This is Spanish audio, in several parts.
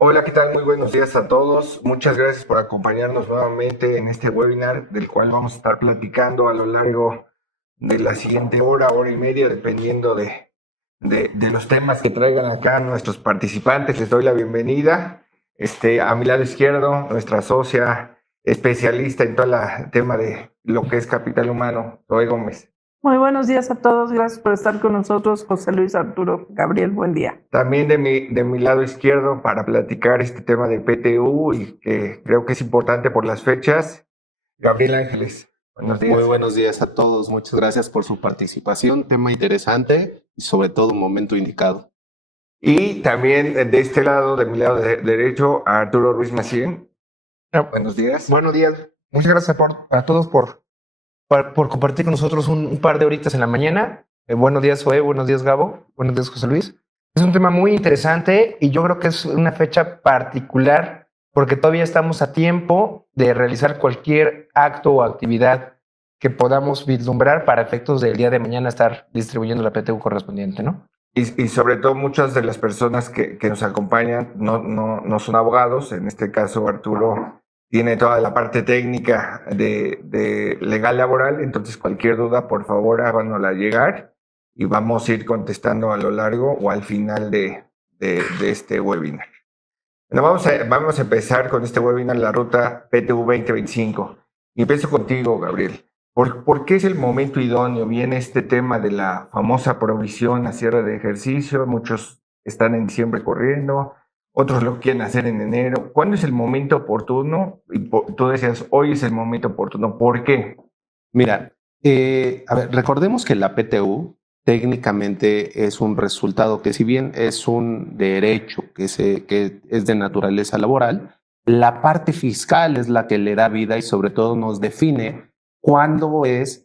Hola, ¿qué tal? Muy buenos días a todos. Muchas gracias por acompañarnos nuevamente en este webinar del cual vamos a estar platicando a lo largo de la siguiente hora y media, dependiendo de los temas que traigan acá nuestros participantes. Les doy la bienvenida. A mi lado izquierdo, nuestra socia especialista en todo el tema de lo que es capital humano, Zoe Gómez. Muy buenos días a todos, gracias por estar con nosotros, José Luis Arturo Gabriel, buen día. También de mi lado izquierdo para platicar este tema de PTU y que creo que es importante por las fechas, Gabriel Ángeles. Buenos días. Muy buenos días a todos, muchas gracias por su participación, tema interesante y sobre todo un momento indicado. Y también de este lado, de mi lado derecho, a Arturo Ruiz Macín. Buenos días. Buenos días. Muchas gracias a todos por compartir con nosotros un par de horitas en la mañana. Buenos días, Zoe. Buenos días, Gabo. Buenos días, José Luis. Es un tema muy interesante y yo creo que es una fecha particular porque todavía estamos a tiempo de realizar cualquier acto o actividad que podamos vislumbrar para efectos del día de mañana estar distribuyendo la PTU correspondiente, ¿no? Y sobre todo muchas de las personas que nos acompañan no son abogados. En este caso, Arturo tiene toda la parte técnica de legal laboral. Entonces, cualquier duda, por favor, háganosla llegar y vamos a ir contestando a lo largo o al final de este webinar. Bueno, vamos a empezar con este webinar, la ruta PTU 2025. Y empiezo contigo, Gabriel. ¿Por qué es el momento idóneo? Viene este tema de la famosa provisión a cierre de ejercicio. Muchos están en diciembre corriendo, otros lo quieren hacer en enero. ¿Cuándo es el momento oportuno? Y tú decías, hoy es el momento oportuno. ¿Por qué? Mira, recordemos que la PTU técnicamente es un resultado que si bien es un derecho que es de naturaleza laboral, la parte fiscal es la que le da vida y sobre todo nos define cuánto es,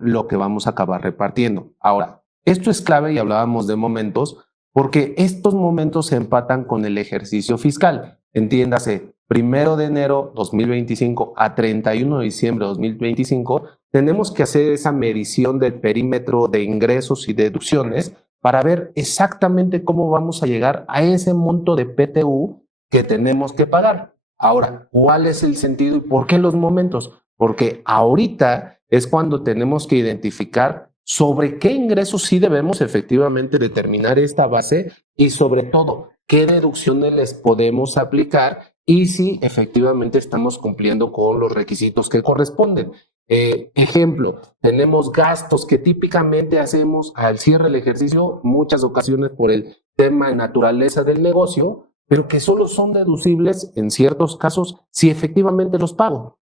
lo que vamos a acabar repartiendo. Ahora, esto es clave y hablábamos de momentos porque estos momentos se empatan con el ejercicio fiscal. Entiéndase, 1 de enero 2025 a 31 de diciembre 2025, tenemos que hacer esa medición del perímetro de ingresos y deducciones para ver exactamente cómo vamos a llegar a ese monto de PTU que tenemos que pagar. Ahora, ¿cuál es el sentido y por qué los momentos? Porque ahorita es cuando tenemos que identificar sobre qué ingresos sí debemos efectivamente determinar esta base y sobre todo qué deducciones les podemos aplicar y si efectivamente estamos cumpliendo con los requisitos que corresponden. Ejemplo, tenemos gastos que típicamente hacemos al cierre del ejercicio, muchas ocasiones por el tema de naturaleza del negocio, pero que solo son deducibles en ciertos casos si efectivamente los pago.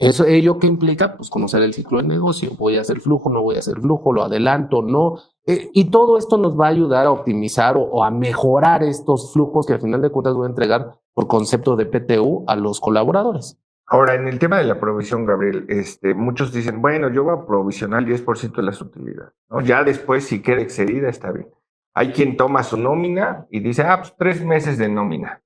¿Ello qué implica? Pues conocer el ciclo del negocio. ¿Voy a hacer flujo? ¿No voy a hacer flujo? ¿Lo adelanto? ¿No? Y todo esto nos va a ayudar a optimizar o a mejorar estos flujos que al final de cuentas voy a entregar por concepto de PTU a los colaboradores. Ahora, en el tema de la provisión, Gabriel, muchos dicen, bueno, yo voy a provisionar el 10% de las utilidades, ¿no? Ya después, si queda excedida, está bien. Hay quien toma su nómina y dice, pues 3 meses de nómina.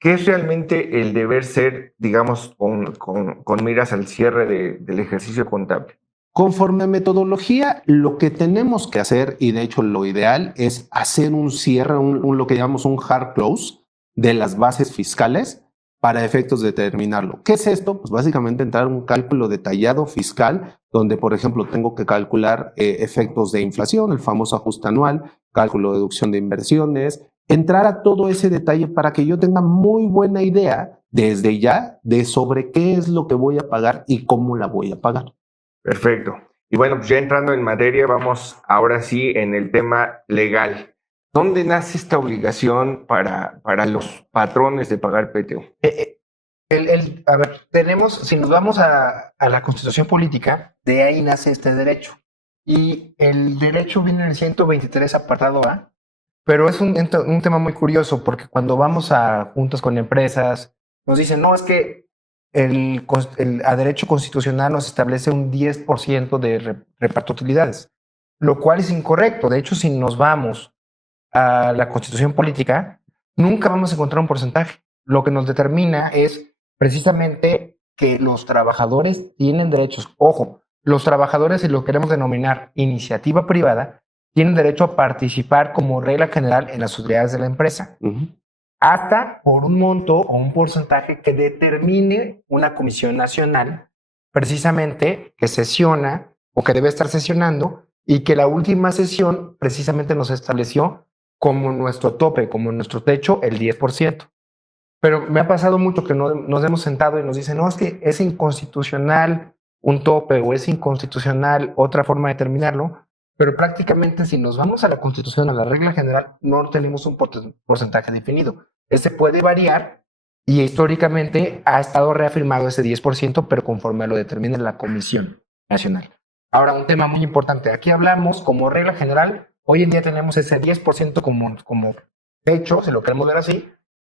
¿Qué es realmente el deber ser, digamos, con miras al cierre del ejercicio contable? Conforme a metodología, lo que tenemos que hacer, y de hecho lo ideal, es hacer un cierre, lo que llamamos un hard close de las bases fiscales para efectos de determinarlo. ¿Qué es esto? Pues básicamente entrar en un cálculo detallado fiscal, donde, por ejemplo, tengo que calcular efectos de inflación, el famoso ajuste anual, cálculo de deducción de inversiones, entrar a todo ese detalle para que yo tenga muy buena idea desde ya de sobre qué es lo que voy a pagar y cómo la voy a pagar. Perfecto. Y bueno, pues ya entrando en materia, vamos ahora sí en el tema legal. ¿Dónde nace esta obligación para los patrones de pagar PTU? A ver, si nos vamos a la Constitución Política, de ahí nace este derecho. Y el derecho viene en el 123 apartado A, pero es un tema muy curioso porque cuando vamos a juntas con empresas, nos dicen, no, es que a derecho constitucional nos establece un 10% de reparto de utilidades, lo cual es incorrecto. De hecho, si nos vamos a la Constitución Política, nunca vamos a encontrar un porcentaje. Lo que nos determina es precisamente que los trabajadores tienen derechos. Ojo, los trabajadores, si lo queremos denominar iniciativa privada, tienen derecho a participar como regla general en las utilidades de la empresa. hasta por un monto o un porcentaje que determine una comisión nacional, precisamente que sesiona o que debe estar sesionando, y que la última sesión precisamente nos estableció como nuestro tope, como nuestro techo, el 10%. Pero me ha pasado mucho que nos hemos sentado y nos dicen, no, es que es inconstitucional un tope o es inconstitucional otra forma de determinarlo, pero prácticamente si nos vamos a la Constitución, a la regla general, no tenemos un porcentaje definido. Ese puede variar y históricamente ha estado reafirmado ese 10%, pero conforme lo determine la Comisión Nacional. Ahora, un tema muy importante. Aquí hablamos como regla general, hoy en día tenemos ese 10% como techo, si lo queremos ver así,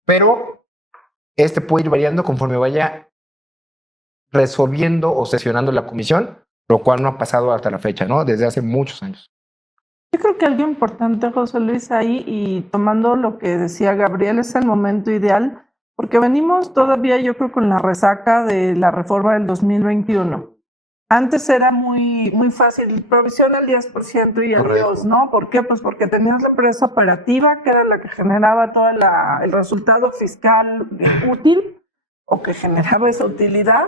pero este puede ir variando conforme vaya resolviendo o sesionando la comisión, lo cual no ha pasado hasta la fecha, ¿no? Desde hace muchos años. Yo creo que algo importante, José Luis, ahí, y tomando lo que decía Gabriel, es el momento ideal, porque venimos todavía, yo creo, con la resaca de la reforma del 2021. Antes era muy fácil, provisión al 10% y adiós, ¿no? ¿Por qué? Pues porque tenías la empresa operativa, que era la que generaba todo el resultado fiscal útil, o que generaba esa utilidad,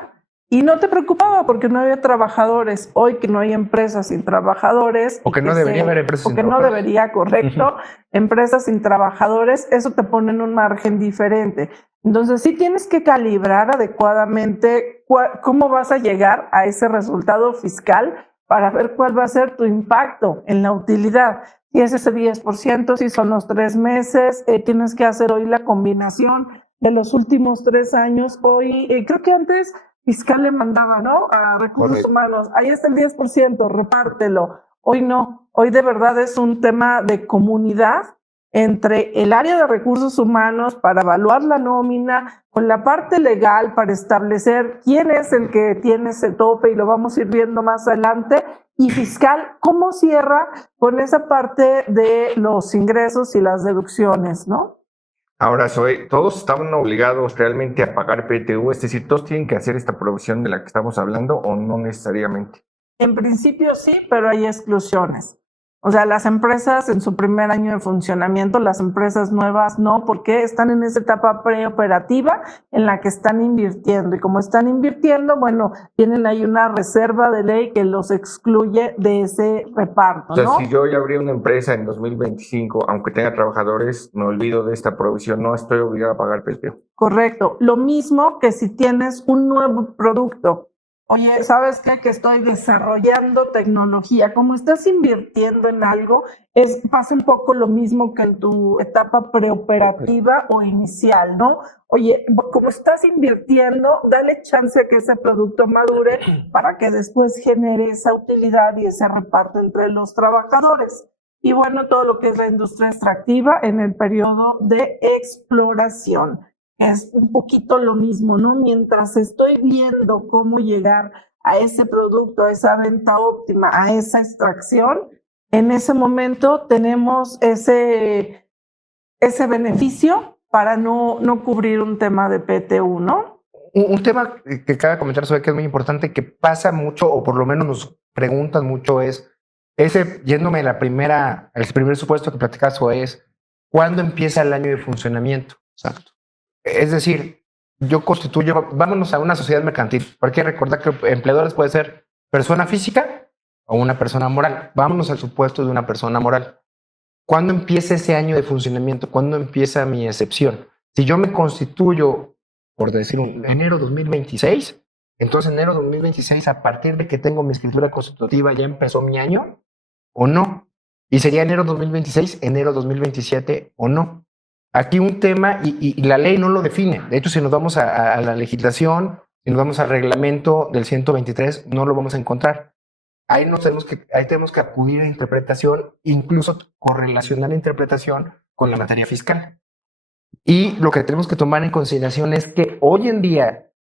y no te preocupaba porque no había trabajadores. Hoy que no hay empresas sin trabajadores. O que no debería haber empresas sin trabajadores. O que no debería, correcto, empresas sin trabajadores, eso te pone en un margen diferente. Entonces sí tienes que calibrar adecuadamente cómo vas a llegar a ese resultado fiscal para ver cuál va a ser tu impacto en la utilidad. Si es ese 10%, si son los 3 meses, tienes que hacer hoy la combinación de los últimos 3 años. Hoy, creo que antes fiscal le mandaba, ¿no? A recursos humanos. Ahí está el 10%, repártelo. Hoy no. Hoy de verdad es un tema de comunidad entre el área de recursos humanos para evaluar la nómina, con la parte legal para establecer quién es el que tiene ese tope, y lo vamos a ir viendo más adelante, y fiscal, cómo cierra con esa parte de los ingresos y las deducciones, ¿no? Ahora, todos estaban obligados realmente a pagar PTU, es decir, todos tienen que hacer esta provisión de la que estamos hablando, o no necesariamente. En principio sí, pero hay exclusiones. O sea, las empresas en su primer año de funcionamiento, las empresas nuevas no, porque están en esa etapa preoperativa en la que están invirtiendo. Y como están invirtiendo, bueno, tienen ahí una reserva de ley que los excluye de ese reparto, O sea, ¿no? si yo ya abrí una empresa en 2025, aunque tenga trabajadores, me olvido de esta provisión, no estoy obligado a pagar PTU. Correcto. Lo mismo que si tienes un nuevo producto. Oye, ¿sabes qué? Que estoy desarrollando tecnología. Como estás invirtiendo en algo, pasa un poco lo mismo que en tu etapa preoperativa o inicial, ¿no? Oye, como estás invirtiendo, dale chance a que ese producto madure para que después genere esa utilidad y ese reparto entre los trabajadores. Y bueno, todo lo que es la industria extractiva en el periodo de exploración. Es un poquito lo mismo, ¿no? Mientras estoy viendo cómo llegar a ese producto, a esa venta óptima, a esa extracción, en ese momento tenemos ese beneficio para no cubrir un tema de PTU, ¿no? Un tema que cabe comentar sobre que es muy importante, que pasa mucho, o por lo menos nos preguntan mucho, yéndome al primer supuesto que platicaste, es ¿cuándo empieza el año de funcionamiento? Exacto. Es decir, vámonos a una sociedad mercantil, porque hay que recordar que empleadores puede ser persona física o una persona moral. Vámonos al supuesto de una persona moral. ¿Cuándo empieza ese año de funcionamiento? ¿Cuándo empieza mi excepción? Si yo me constituyo, por decir, enero 2026, entonces enero 2026, a partir de que tengo mi escritura constitutiva, ¿ya empezó mi año o no? Y sería enero 2026, enero 2027 o no. Aquí un tema, y la ley no lo define. De hecho, si nos vamos a la legislación, si nos vamos al reglamento del 123, no lo vamos a encontrar. Ahí tenemos que acudir a interpretación, incluso correlacionar la interpretación con la materia fiscal. Y lo que tenemos que tomar en consideración es que hoy en día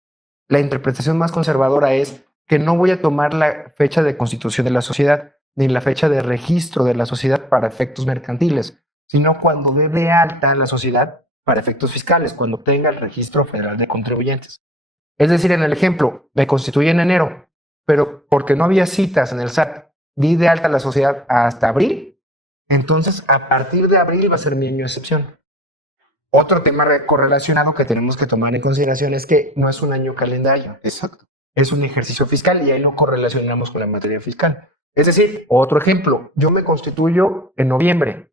la interpretación más conservadora es que no voy a tomar la fecha de constitución de la sociedad ni la fecha de registro de la sociedad para efectos mercantiles, sino cuando dé de alta la sociedad para efectos fiscales, cuando tenga el registro federal de contribuyentes. Es decir, en el ejemplo, me constituí en enero, pero porque no había citas en el SAT, di de alta la sociedad hasta abril, entonces a partir de abril va a ser mi año de excepción. Otro tema correlacionado que tenemos que tomar en consideración es que no es un año calendario. Exacto. Es un ejercicio fiscal y ahí lo correlacionamos con la materia fiscal. Es decir, otro ejemplo, yo me constituyo en noviembre,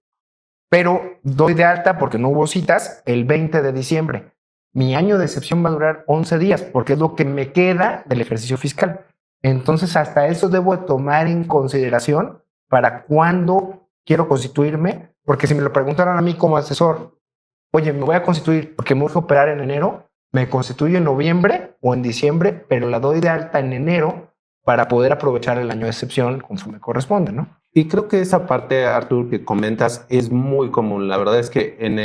pero doy de alta porque no hubo citas el 20 de diciembre. Mi año de excepción va a durar 11 días porque es lo que me queda del ejercicio fiscal. Entonces, hasta eso debo tomar en consideración para cuándo quiero constituirme, porque si me lo preguntaran a mí como asesor, oye, me voy a constituir porque me urge operar en enero, me constituyo en noviembre o en diciembre, pero la doy de alta en enero para poder aprovechar el año de excepción conforme corresponde, ¿no? Y creo que esa parte, Artur, que comentas es muy común. La verdad es que en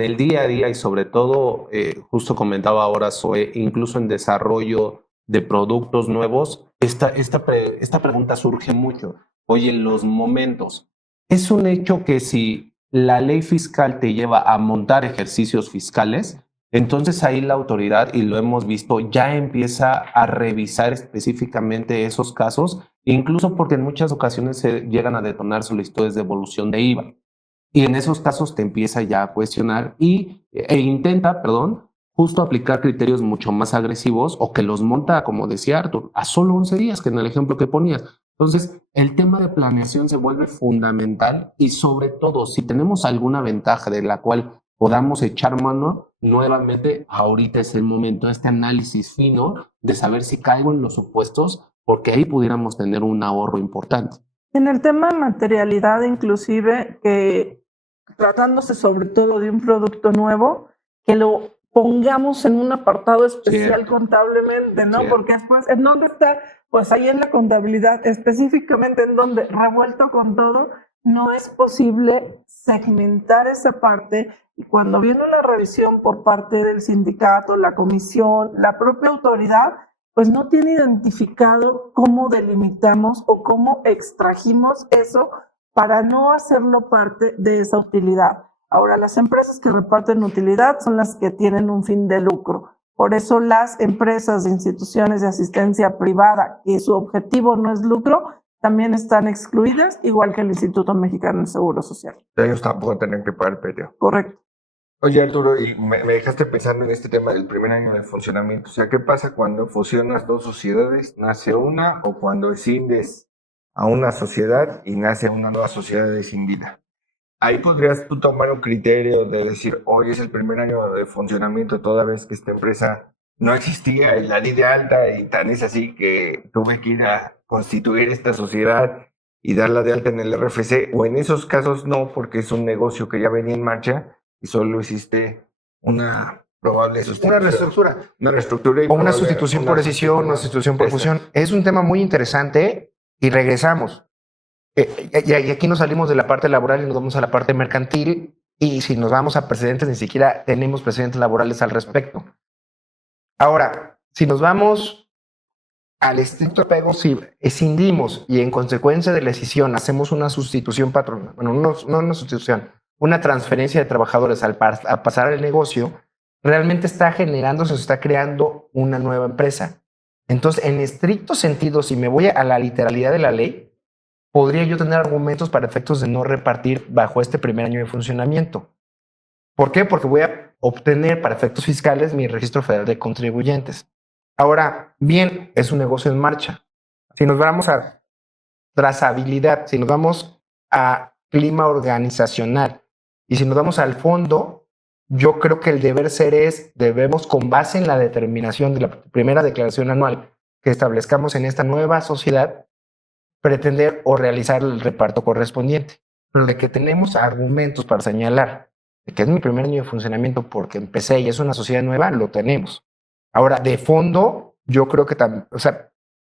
el día a día y sobre todo, justo comentaba ahora Zoe, incluso en desarrollo de productos nuevos, esta pregunta surge mucho. Oye, en los momentos, es un hecho que si la ley fiscal te lleva a montar ejercicios fiscales, entonces ahí la autoridad, y lo hemos visto, ya empieza a revisar específicamente esos casos, incluso porque en muchas ocasiones se llegan a detonar solicitudes de devolución de IVA. Y en esos casos te empieza ya a cuestionar e intenta, justo aplicar criterios mucho más agresivos o que los monta, como decía Artur, a solo 11 días, que en el ejemplo que ponías. Entonces, el tema de planeación se vuelve fundamental y sobre todo, si tenemos alguna ventaja de la cual podamos echar mano, nuevamente, ahorita es el momento, este análisis fino de saber si caigo en los supuestos, porque ahí pudiéramos tener un ahorro importante. En el tema de materialidad, inclusive, que tratándose sobre todo de un producto nuevo, que lo pongamos en un apartado especial contablemente, ¿no? Cierto. Porque después, ¿en dónde está? Pues ahí en la contabilidad, específicamente en donde, revuelto con todo, no es posible segmentar esa parte. Y cuando viene una revisión por parte del sindicato, la comisión, la propia autoridad, pues no tiene identificado cómo delimitamos o cómo extrajimos eso para no hacerlo parte de esa utilidad. Ahora, las empresas que reparten utilidad son las que tienen un fin de lucro. Por eso las empresas de instituciones de asistencia privada, que su objetivo no es lucro, también están excluidas, igual que el Instituto Mexicano del Seguro Social. Ellos tampoco tienen que pagar PTO. Correcto. Oye, Arturo, y me dejaste pensando en este tema del primer año de funcionamiento. O sea, ¿qué pasa cuando fusionas dos sociedades, nace una, o cuando escindes a una sociedad y nace una nueva sociedad escindida? Ahí podrías tú tomar un criterio de decir, hoy es el primer año de funcionamiento, toda vez que esta empresa no existía y la di de alta, y tan es así que tuve que ir a constituir esta sociedad y darla de alta en el RFC, o en esos casos no, porque es un negocio que ya venía en marcha y solo hiciste una probable sustitución. Una reestructura. O una sustitución por decisión, una sustitución por fusión. Es un tema muy interesante y regresamos. Y aquí nos salimos de la parte laboral y nos vamos a la parte mercantil, y si nos vamos a precedentes, ni siquiera tenemos precedentes laborales al respecto. Ahora, si nos vamos al estricto apego, si escindimos y en consecuencia de la escisión hacemos una sustitución patronal, bueno, no una sustitución, una transferencia de trabajadores al pasar al negocio, realmente está generando, se está creando una nueva empresa. Entonces, en estricto sentido, si me voy a la literalidad de la ley, podría yo tener argumentos para efectos de no repartir bajo este primer año de funcionamiento. ¿Por qué? Porque voy a obtener para efectos fiscales mi registro federal de contribuyentes. Ahora, bien, es un negocio en marcha. Si nos vamos a trazabilidad, si nos vamos a clima organizacional y si nos vamos al fondo, yo creo que el deber ser debemos, con base en la determinación de la primera declaración anual que establezcamos en esta nueva sociedad, pretender o realizar el reparto correspondiente. Pero de que tenemos argumentos para señalar de que es mi primer año de funcionamiento porque empecé y es una sociedad nueva, lo tenemos. Ahora, de fondo, yo creo que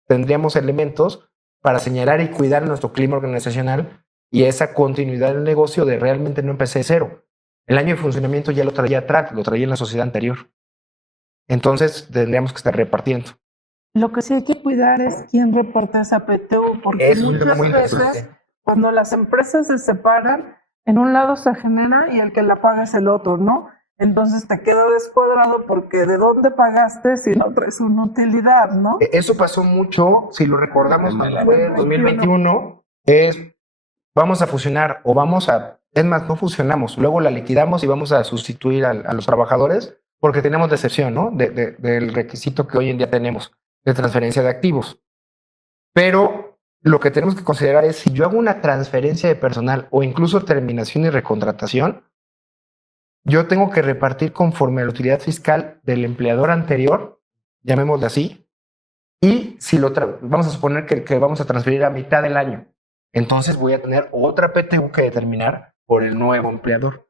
tendríamos elementos para señalar y cuidar nuestro clima organizacional y esa continuidad del negocio de realmente no empecé de cero. El año de funcionamiento ya lo traía atrás, lo traía en la sociedad anterior. Entonces, tendríamos que estar repartiendo. Lo que sí hay que cuidar es quién reparte esa PTU, porque muchas veces cuando las empresas se separan, en un lado se genera y el que la paga es el otro, ¿no? Entonces te queda descuadrado porque ¿de dónde pagaste si no traes una utilidad, no? Eso pasó mucho, si lo recordamos, en 2021, es vamos a fusionar o es más, no fusionamos, luego la liquidamos y vamos a sustituir a los trabajadores porque tenemos decepción, ¿no? Del requisito que hoy en día tenemos de transferencia de activos. Pero lo que tenemos que considerar es si yo hago una transferencia de personal o incluso terminación y recontratación, yo tengo que repartir conforme a la utilidad fiscal del empleador anterior, llamémosle así, y si vamos a suponer que vamos a transferir a mitad del año, entonces voy a tener otra PTU que determinar por el nuevo empleador.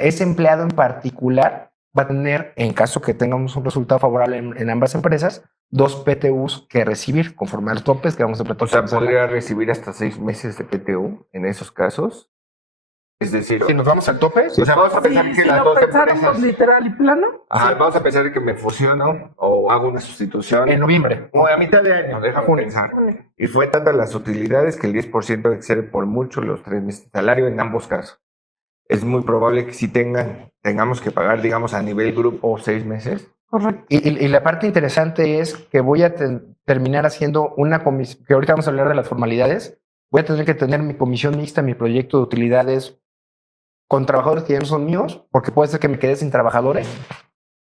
Ese empleado en particular va a tener, en caso que tengamos un resultado favorable en ambas empresas, 2 PTUs que recibir conforme a los topes que vamos a platicar. O sea, podría recibir hasta 6 meses de PTU en esos casos. Es decir, si nos vamos al tope, o sea, vamos a pensar que si las lo dos pensáramos empresas... literal y plano, Ajá, vamos a pensar que me fusiono o hago una sustitución. en noviembre. O a mitad de año, déjame pensar. Y fue tantas las utilidades que el 10% excede por mucho los 3 meses de salario en ambos casos. Es muy probable que sí tengamos que pagar, digamos, a nivel grupo 6 meses. correcto. Y la parte interesante es que voy a terminar haciendo una comisión, que ahorita vamos a hablar de las formalidades, voy a tener que tener mi comisión mixta, mi proyecto de utilidades con trabajadores que ya no son míos, porque puede ser que me quede sin trabajadores,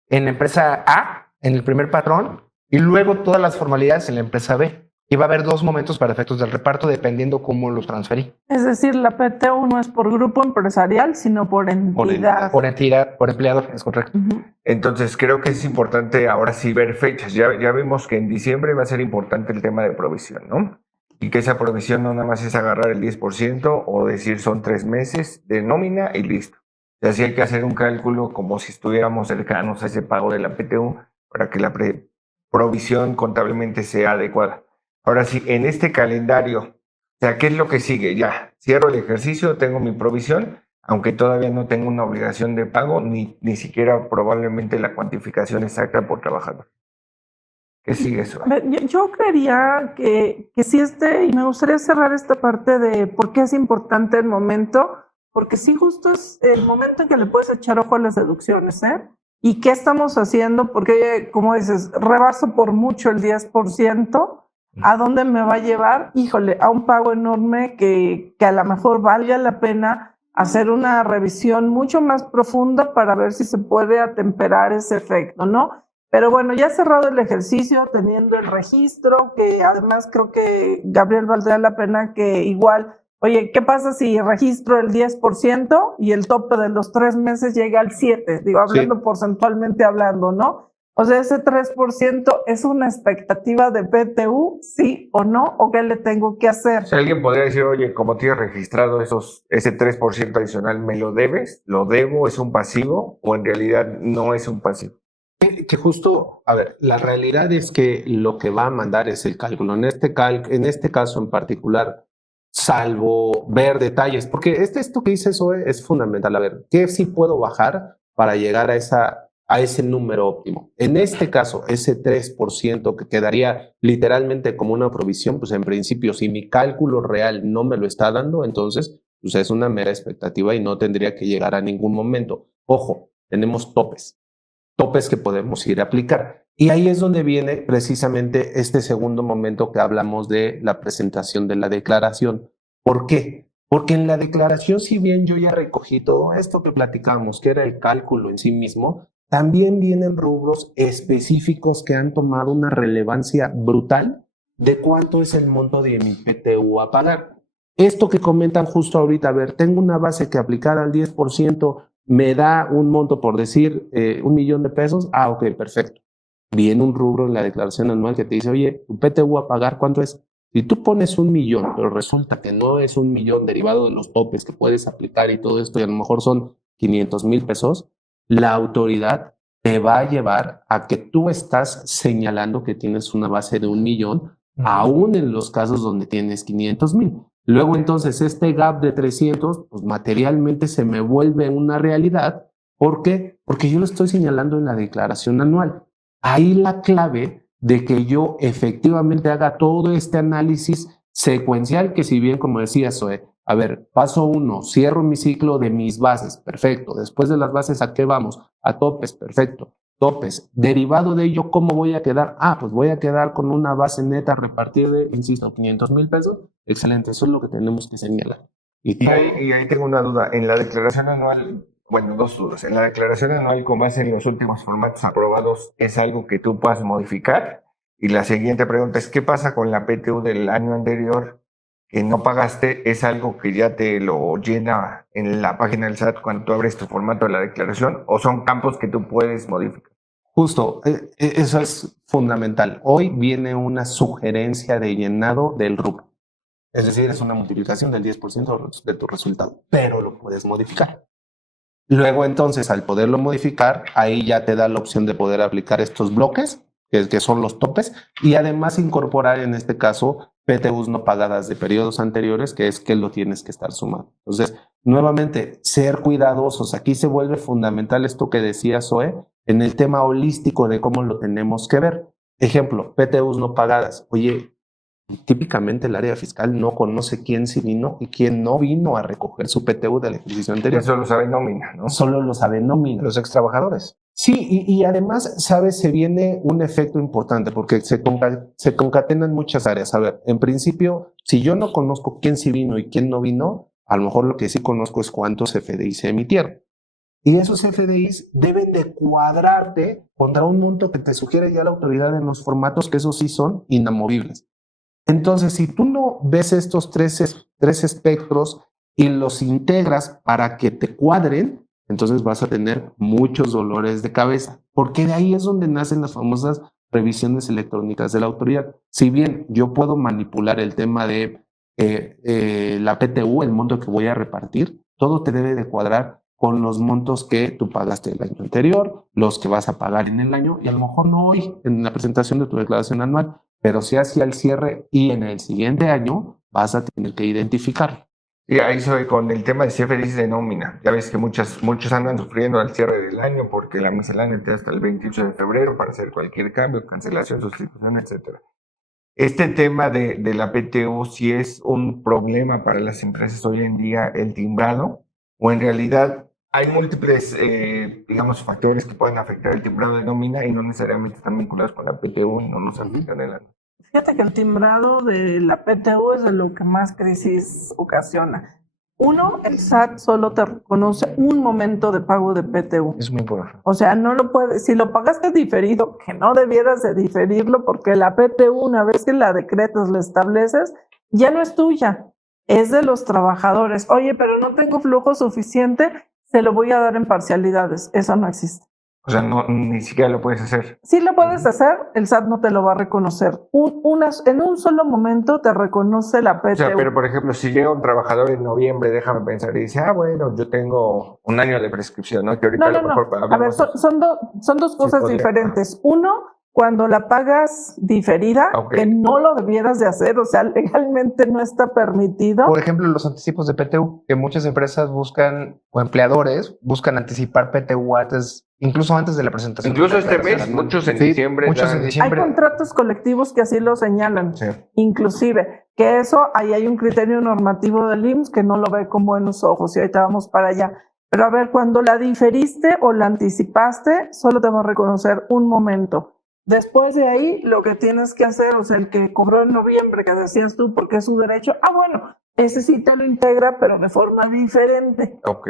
en la empresa A, en el primer patrón, y luego todas las formalidades en la empresa B. Y va a haber 2 momentos para efectos del reparto, dependiendo cómo los transferí. Es decir, la PTU no es por grupo empresarial, sino por entidad. Por entidad, por empleador, es correcto. Ujú. Entonces creo que es importante ahora sí ver fechas. Ya vimos que en diciembre va a ser importante el tema de provisión, ¿no? Y que esa provisión no nada más es agarrar el 10% o decir son 3 meses de nómina y listo. O sea, sí hay que hacer un cálculo como si estuviéramos cercanos a ese pago de la PTU para que la provisión contablemente sea adecuada. Ahora sí, en este calendario, o sea, ¿qué es lo que sigue? Ya, cierro el ejercicio, tengo mi provisión, aunque todavía no tengo una obligación de pago, ni siquiera probablemente la cuantificación exacta por trabajador. ¿Qué sigue eso? A ver, yo creería que sí y me gustaría cerrar esta parte de por qué es importante el momento, porque sí justo es el momento en que le puedes echar ojo a las deducciones, ¿eh? ¿Y qué estamos haciendo? Porque, como dices, rebaso por mucho el 10%, ¿a dónde me va a llevar? Híjole, a un pago enorme que a lo mejor valga la pena hacer una revisión mucho más profunda para ver si se puede atemperar ese efecto, ¿no? Pero bueno, ya cerrado el ejercicio, teniendo el registro, que además creo que Gabriel valdría la pena que igual, oye, ¿qué pasa si registro el 10% y el tope de los 3 meses llega al 7%? Digo, hablando porcentualmente hablando, ¿no? O sea, ese 3% es una expectativa de PTU, sí o no, o qué le tengo que hacer. Si alguien podría decir, oye, como tienes registrado ese 3% adicional, ¿me lo debes? ¿Lo debo? ¿Es un pasivo? ¿O en realidad no es un pasivo? Que justo, a ver, la realidad es que lo que va a mandar es el cálculo. En este caso en particular, salvo ver detalles, porque esto que dice Zoe es fundamental. A ver, ¿qué sí puedo bajar para llegar a ese número óptimo? En este caso, ese 3% que quedaría literalmente como una provisión, pues en principio, si mi cálculo real no me lo está dando, entonces pues es una mera expectativa y no tendría que llegar a ningún momento. Ojo, tenemos topes que podemos ir a aplicar. Y ahí es donde viene precisamente este segundo momento que hablamos de la presentación de la declaración. ¿Por qué? Porque en la declaración, si bien yo ya recogí todo esto que platicamos, que era el cálculo en sí mismo, también vienen rubros específicos que han tomado una relevancia brutal de cuánto es el monto de mi PTU a pagar. Esto que comentan justo ahorita, a ver, tengo una base que aplicar al 10%, me da un monto, por decir, 1 millón de pesos. Ah, ok, perfecto. Viene un rubro en la declaración anual que te dice, oye, tu PTU a pagar, ¿cuánto es? Si tú pones 1 millón, pero resulta que no es 1 millón derivado de los topes que puedes aplicar y todo esto, y a lo mejor son 500,000 pesos, la autoridad te va a llevar a que tú estás señalando que tienes una base de 1 millón, aún en los casos donde tienes 500,000. Luego entonces este gap de 300, pues materialmente se me vuelve una realidad. ¿Por qué? Porque yo lo estoy señalando en la declaración anual. Ahí la clave de que yo efectivamente haga todo este análisis secuencial, que si bien, como decía Zoe, a ver, paso 1, cierro mi ciclo de mis bases, perfecto. Después de las bases, ¿a qué vamos? A topes, perfecto. topes. Derivado de ello, ¿cómo voy a quedar? Pues voy a quedar con una base neta a repartir de, insisto, 500,000 pesos. Excelente, eso es lo que tenemos que señalar. Y ahí tengo una duda. En la declaración anual, bueno, dos dudas. En la declaración anual, con base en los últimos formatos aprobados, ¿es algo que tú puedas modificar? Y la siguiente pregunta es, ¿qué pasa con la PTU del año anterior que no pagaste? ¿Es algo que ya te lo llena en la página del SAT cuando tú abres tu formato de la declaración? ¿O son campos que tú puedes modificar? Justo, eso es fundamental. Hoy viene una sugerencia de llenado del rubro. Es decir, es una multiplicación del 10% de tu resultado, pero lo puedes modificar. Luego, entonces, al poderlo modificar, ahí ya te da la opción de poder aplicar estos bloques, que son los topes, y además incorporar, en este caso, PTUs no pagadas de periodos anteriores, que es que lo tienes que estar sumando. Entonces, nuevamente, ser cuidadosos. Aquí se vuelve fundamental esto que decía Zoe, en el tema holístico de cómo lo tenemos que ver. Ejemplo, PTUs no pagadas. Oye, típicamente el área fiscal no conoce quién sí vino y quién no vino a recoger su PTU del ejercicio anterior. Eso lo sabe nómina, ¿no? Solo lo sabe nómina. Los extrabajadores. Sí, y además, ¿sabes? Se viene un efecto importante porque se concatenan muchas áreas. A ver, en principio, si yo no conozco quién sí vino y quién no vino, a lo mejor lo que sí conozco es cuántos FDIs se emitieron. Y esos FDIs deben de cuadrarte contra un monto que te sugiere ya la autoridad en los formatos, que esos sí son inamovibles. Entonces, si tú no ves estos tres espectros y los integras para que te cuadren, entonces vas a tener muchos dolores de cabeza, porque de ahí es donde nacen las famosas revisiones electrónicas de la autoridad. Si bien yo puedo manipular el tema de la PTU, el monto que voy a repartir, todo te debe de cuadrar con los montos que tú pagaste el año anterior, los que vas a pagar en el año, y a lo mejor no hoy en la presentación de tu declaración anual, pero sí hacia el cierre y en el siguiente año vas a tener que identificar. Y ahí soy con el tema de CFDIs de nómina. Ya ves que muchos andan sufriendo al cierre del año porque la miscelánea te da hasta el 28 de febrero para hacer cualquier cambio, cancelación, sustitución, etc. Este tema de la PTU, si es un problema para las empresas hoy en día, el timbrado, o en realidad hay múltiples, digamos, factores que pueden afectar el timbrado de nómina y no necesariamente están vinculados con la PTU y no nos afectan el año. Fíjate que el timbrado de la PTU es de lo que más crisis ocasiona. Uno, el SAT solo te reconoce un momento de pago de PTU. Es muy importante. O sea, no lo puedes, si lo pagaste diferido, que no debieras de diferirlo, porque la PTU, una vez que la decretas, la estableces, ya no es tuya, es de los trabajadores. Oye, pero no tengo flujo suficiente, se lo voy a dar en parcialidades. Eso no existe. O sea, no, ni siquiera lo puedes hacer. Sí lo puedes hacer, el SAT no te lo va a reconocer. En un solo momento te reconoce la PTU. O sea, pero por ejemplo, si llega un trabajador en noviembre, déjame pensar, y dice, bueno, yo tengo un año de prescripción, ¿no? Que ahorita a lo mejor A ver, son dos cosas diferentes. Uno, cuando la pagas diferida, que no lo debieras de hacer, o sea, legalmente no está permitido. Por ejemplo, los anticipos de PTU, que muchas empresas buscan, o empleadores buscan anticipar PTU antes, incluso antes de la presentación. Incluso este mes, muchos en diciembre. Muchos en diciembre. Hay contratos colectivos que así lo señalan, Sí. Inclusive, que eso, ahí hay un criterio normativo del IMSS que no lo ve con buenos ojos, y ahorita vamos para allá. Pero a ver, cuando la diferiste o la anticipaste, solo te va a reconocer un momento. Después de ahí, lo que tienes que hacer, o sea, el que cobró en noviembre, que decías tú, porque es su derecho, bueno, ese sí te lo integra, pero de forma diferente. Ok.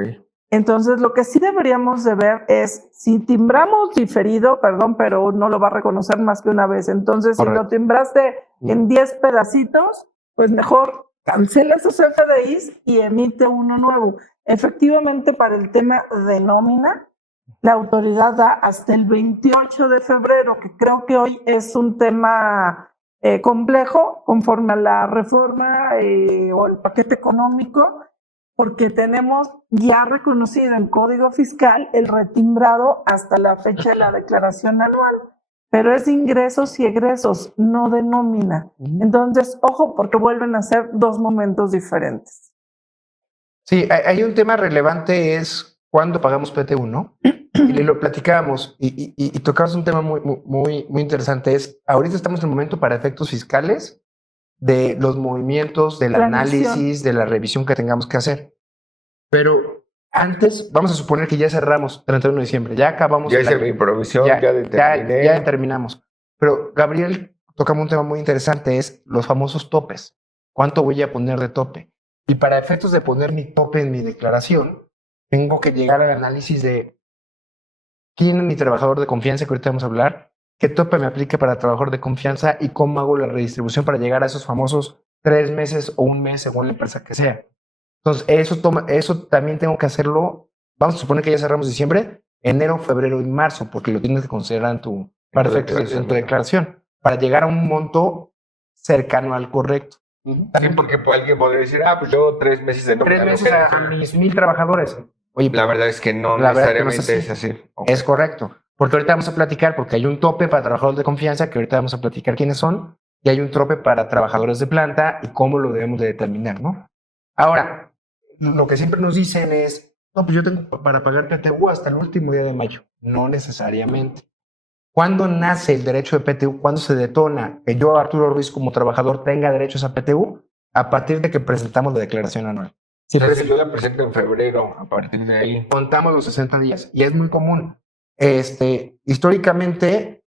Entonces, lo que sí deberíamos de ver es, si timbramos diferido, perdón, pero no lo va a reconocer más que una vez. Entonces, Correcto. si lo timbraste en 10 pedacitos, pues mejor cancela esos FDIs y emite uno nuevo. Efectivamente, para el tema de nómina, la autoridad da hasta el 28 de febrero, que creo que hoy es un tema complejo, conforme a la reforma o el paquete económico, porque tenemos ya reconocido en Código Fiscal el retimbrado hasta la fecha de la declaración anual, pero es de ingresos y egresos, no de nómina. Entonces, ojo, porque vuelven a ser dos momentos diferentes. Sí, hay un tema relevante, es cuándo pagamos PTU, ¿no? Y lo platicábamos y tocamos un tema muy interesante, es ahorita estamos en el momento para efectos fiscales de los movimientos, del análisis, de la revisión que tengamos que hacer. Pero Antes, vamos a suponer que ya cerramos 31 de diciembre, ya acabamos. Ya hice mi provisión, ya determiné. Ya determinamos. Pero Gabriel tocamos un tema muy interesante, es los famosos topes. ¿Cuánto voy a poner de tope? Y para efectos de poner mi tope en mi declaración, tengo que llegar al análisis de quién es mi trabajador de confianza, que ahorita vamos a hablar, qué tope me aplica para trabajador de confianza y cómo hago la redistribución para llegar a esos famosos 3 meses o un mes, según la empresa que sea. Entonces, eso también tengo que hacerlo. Vamos a suponer que ya cerramos diciembre, enero, febrero y marzo, porque lo tienes que considerar en tu declaración, para llegar a un monto cercano al correcto. Sí, porque alguien podría decir, pues yo 3 meses de nómina. 3 meses a mis 1,000 trabajadores. Oye, la verdad es que no necesariamente es así. Okay. Es correcto. Porque ahorita vamos a platicar, porque hay un tope para trabajadores de confianza, que ahorita vamos a platicar quiénes son, y hay un tope para trabajadores de planta y cómo lo debemos de determinar, ¿no? Ahora, lo que siempre nos dicen es, no, pues yo tengo para pagar PTU hasta el último día de mayo. No necesariamente. ¿Cuándo nace el derecho de PTU? ¿Cuándo se detona que yo, Arturo Ruiz, como trabajador, tenga derechos a PTU? A partir de que presentamos la declaración anual. Si yo la presento en febrero, a partir de ahí contamos los 60 días. Y es muy común. Históricamente,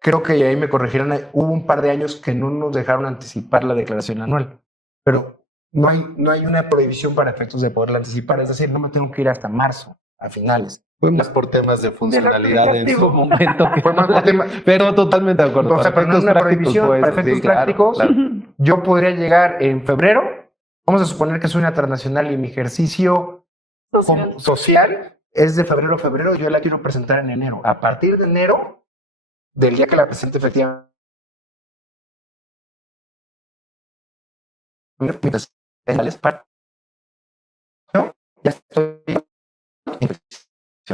creo que ahí me corregirán, hubo un par de años que no nos dejaron anticipar la declaración anual. Pero no hay una prohibición para efectos de poderla anticipar. Es decir, no me tengo que ir hasta marzo, a finales. Fue más por temas de funcionalidad en su momento. Fue más por temas, pero totalmente de acuerdo. O sea, pero no es una prohibición. Para efectos prácticos, claro. Yo podría llegar en febrero. Vamos a suponer que soy una transnacional y mi ejercicio social es de febrero a febrero. Yo la quiero presentar en enero. A partir de enero, del día que la presente efectivamente, ya estoy.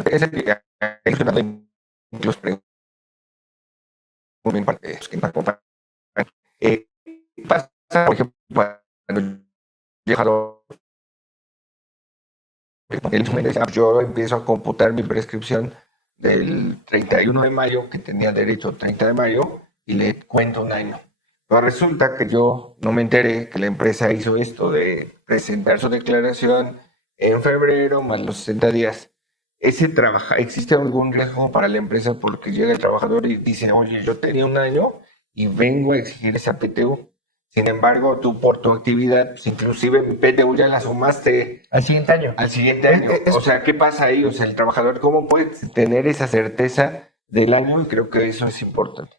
Es el que los preguntas pasa, por ejemplo, cuando yo empiezo a computar mi prescripción del 31 de mayo, que tenía derecho 30 de mayo, y le cuento un año. Pero resulta que yo no me enteré que la empresa hizo esto de presentar su declaración en febrero más los 60 días. ¿Existe algún riesgo para la empresa porque llega el trabajador y dice, oye, yo tenía un año y vengo a exigir esa PTU? Sin embargo, tú por tu actividad, pues, inclusive mi PTU ya la sumaste al siguiente año. O sea, ¿qué pasa ahí? O sea, el trabajador, ¿cómo puede tener esa certeza del año? Y creo que eso es importante.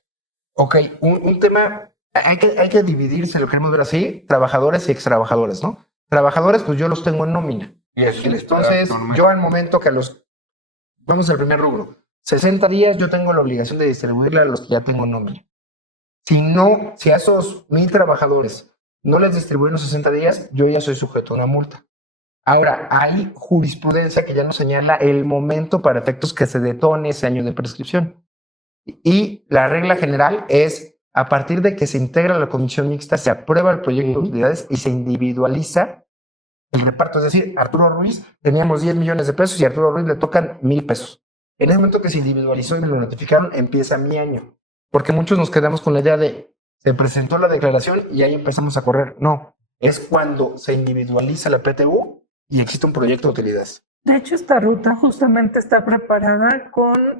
Ok, un tema, hay que dividirse, lo queremos ver así, trabajadores y extrabajadores, ¿no? Trabajadores, pues yo los tengo en nómina. Y eso entonces, yo al momento que vamos al primer rubro, 60 días yo tengo la obligación de distribuirle a los que ya tengo en nómina. Si a esos 1,000 trabajadores no les distribuyen los 60 días, yo ya soy sujeto a una multa. Ahora, hay jurisprudencia que ya nos señala el momento para efectos que se detone ese año de prescripción. Y la regla general es, a partir de que se integra la comisión mixta, se aprueba el proyecto de utilidades y se individualiza el reparto. Es decir, Arturo Ruiz, teníamos 10 millones de pesos y a Arturo Ruiz le tocan 1,000 pesos. En ese momento que se individualizó y me lo notificaron, empieza mi año. Porque muchos nos quedamos con la idea de, se presentó la declaración y ahí empezamos a correr. No, es cuando se individualiza la PTU y existe un proyecto de utilidades. De hecho, esta ruta justamente está preparada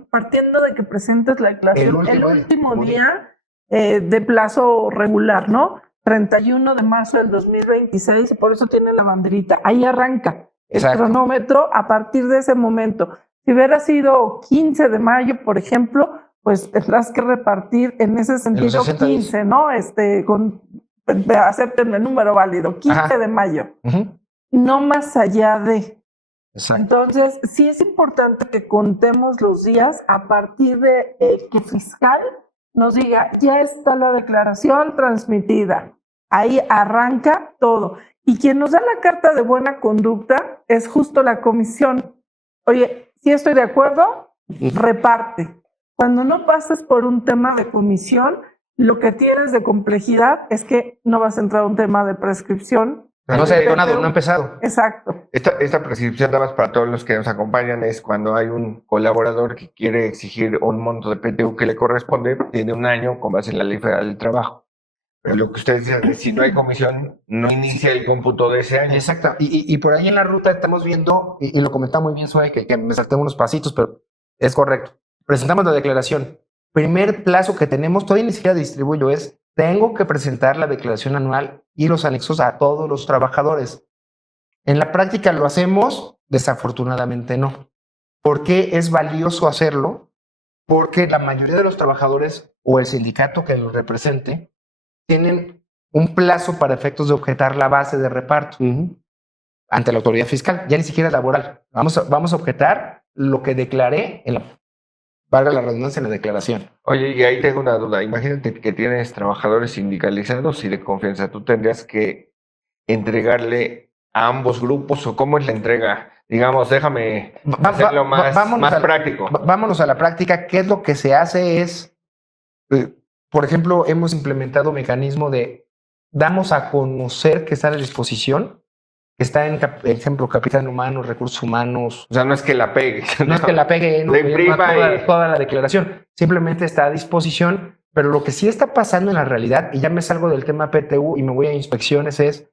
partiendo de que presentes la declaración el último día de plazo regular, ¿no? 31 de marzo del 2026, por eso tiene la banderita. Ahí arranca el cronómetro a partir de ese momento. Si hubiera sido 15 de mayo, por ejemplo, pues tendrás que repartir en ese sentido 15, ¿no? Acepten el número válido, 15 de mayo. No más allá de. Exacto. Entonces, sí es importante que contemos los días a partir de que fiscal nos diga, ya está la declaración transmitida. Ahí arranca todo. Y quien nos da la carta de buena conducta es justo la comisión. Oye, si estoy de acuerdo, reparte. Cuando no pasas por un tema de comisión, lo que tienes de complejidad es que no vas a entrar a un tema de prescripción. No se ha detonado, no ha empezado. Exacto. Esta prescripción, nada más para todos los que nos acompañan, es cuando hay un colaborador que quiere exigir un monto de PTU que le corresponde, tiene un año con base en la Ley Federal del Trabajo. Pero lo que ustedes dicen, si no hay comisión, no inicia el cómputo de ese año. Exacto. Y por ahí en la ruta estamos viendo, y lo comentaba muy bien Zoe, que me salté unos pasitos, pero es correcto. Presentamos la declaración. Primer plazo que tenemos, todavía ni siquiera distribuyo, tengo que presentar la declaración anual y los anexos a todos los trabajadores. En la práctica lo hacemos, desafortunadamente no. ¿Por qué es valioso hacerlo? Porque la mayoría de los trabajadores o el sindicato que los represente tienen un plazo para efectos de objetar la base de reparto ante la autoridad fiscal, ya ni siquiera laboral. Vamos a objetar lo que declaré valga la redundancia, en la declaración. Oye, y ahí tengo una duda. Imagínate que tienes trabajadores sindicalizados y de confianza. ¿Tú tendrías que entregarle a ambos grupos o cómo es la entrega? Digamos, déjame hacerlo más práctico. Vámonos a la práctica. ¿Qué es lo que se hace? Por ejemplo, hemos implementado un mecanismo de damos a conocer que está a la disposición, que está en, ejemplo, capital humano, recursos humanos. O sea, no es que la pegue. No es que la pegue, no, toda la declaración. Simplemente está a disposición. Pero lo que sí está pasando en la realidad, y ya me salgo del tema PTU y me voy a inspecciones, es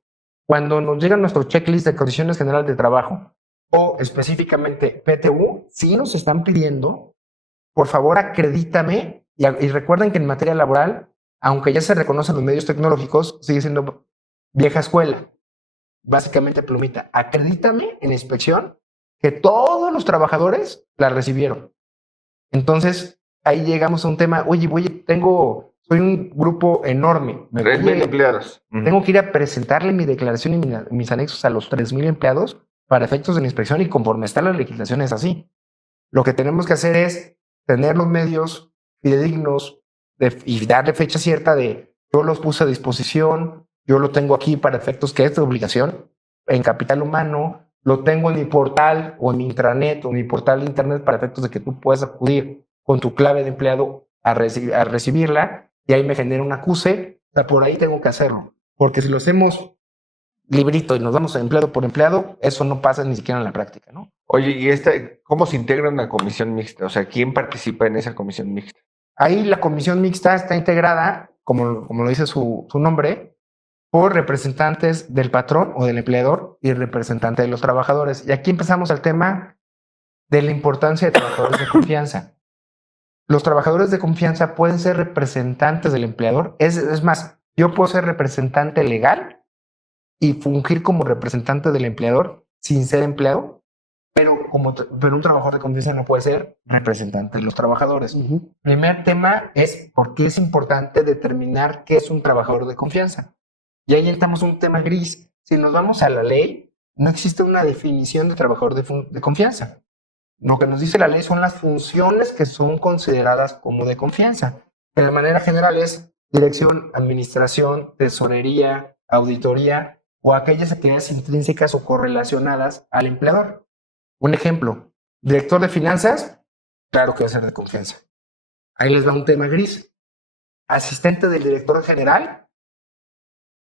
cuando nos llega nuestro checklist de condiciones generales de trabajo o específicamente PTU, sí nos están pidiendo, por favor, acredítame. Y recuerden que en materia laboral, aunque ya se reconocen los medios tecnológicos, sigue siendo vieja escuela. Básicamente, plumita, acredítame en inspección que todos los trabajadores la recibieron. Entonces, ahí llegamos a un tema, oye, soy un grupo enorme. 3,000 empleados. Tengo que ir a presentarle mi declaración y mis anexos a los 3,000 empleados para efectos de la inspección y conforme está la legislación es así. Lo que tenemos que hacer es tener los medios fidedignos y darle fecha cierta de yo los puse a disposición, yo lo tengo aquí para efectos que es de obligación en capital humano, lo tengo en mi portal o en mi intranet o en mi portal de internet para efectos de que tú puedas acudir con tu clave de empleado a recibirla y ahí me genera un acuse. O sea, por ahí tengo que hacerlo, porque si lo hacemos librito y nos vamos a empleado por empleado, eso no pasa ni siquiera en la práctica, ¿no? Oye, ¿y cómo se integra una comisión mixta? O sea, ¿quién participa en esa comisión mixta? Ahí la comisión mixta está integrada, como lo dice su nombre, por representantes del patrón o del empleador y representante de los trabajadores. Y aquí empezamos al tema de la importancia de trabajadores de confianza. Los trabajadores de confianza pueden ser representantes del empleador. Es más, yo puedo ser representante legal y fungir como representante del empleador sin ser empleado, pero un trabajador de confianza no puede ser representante de los trabajadores. Primer tema es por qué es importante determinar qué es un trabajador de confianza. Y ahí entramos un tema gris. Si nos vamos a la ley, no existe una definición de trabajador de confianza. Lo que nos dice la ley son las funciones que son consideradas como de confianza. De la manera general es dirección, administración, tesorería, auditoría o aquellas actividades intrínsecas o correlacionadas al empleador. Un ejemplo, director de finanzas, claro que va a ser de confianza. Ahí les va un tema gris. Asistente del director general,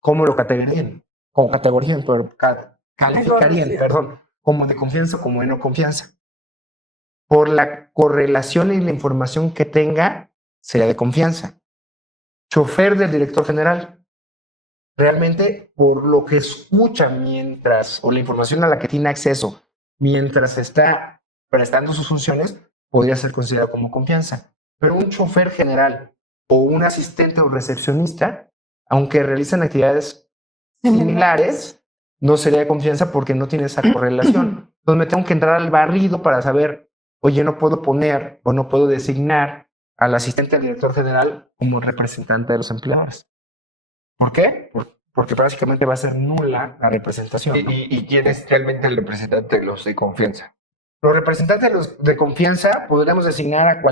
¿cómo lo categorían? Como categorían, pero calificarían, perdón, como de confianza o como de no confianza. Por la correlación y la información que tenga, sería de confianza. Chofer del director general, realmente por lo que escucha o la información a la que tiene acceso mientras está prestando sus funciones, podría ser considerado como confianza. Pero un chofer general o un asistente o recepcionista, aunque realizan actividades similares, no sería de confianza porque no tiene esa correlación. Entonces me tengo que entrar al barrido para saber, oye, no puedo poner o no puedo designar al asistente del director general como representante de los empleadores. ¿Por qué? Porque básicamente va a ser nula la representación, ¿no? ¿Y quién es realmente el representante de los de confianza? Los representantes de confianza podríamos designar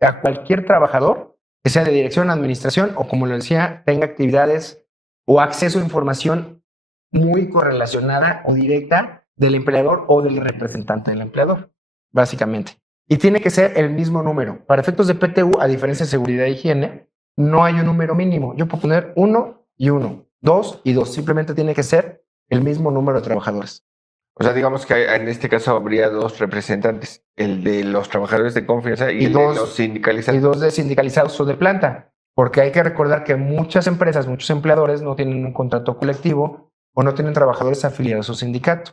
a cualquier trabajador que sea de dirección, administración o, como lo decía, tenga actividades o acceso a información muy correlacionada o directa del empleador o del representante del empleador, básicamente. Y tiene que ser el mismo número. Para efectos de PTU, a diferencia de seguridad e higiene, no hay un número mínimo. Yo puedo poner 1 y 1, 2 y 2. Simplemente tiene que ser el mismo número de trabajadores. O sea, digamos que en este caso habría dos representantes, el de los trabajadores de confianza y el de los sindicalizados. Y dos de sindicalizados o de planta. Porque hay que recordar que muchas empresas, muchos empleadores no tienen un contrato colectivo o no tienen trabajadores afiliados a su sindicato.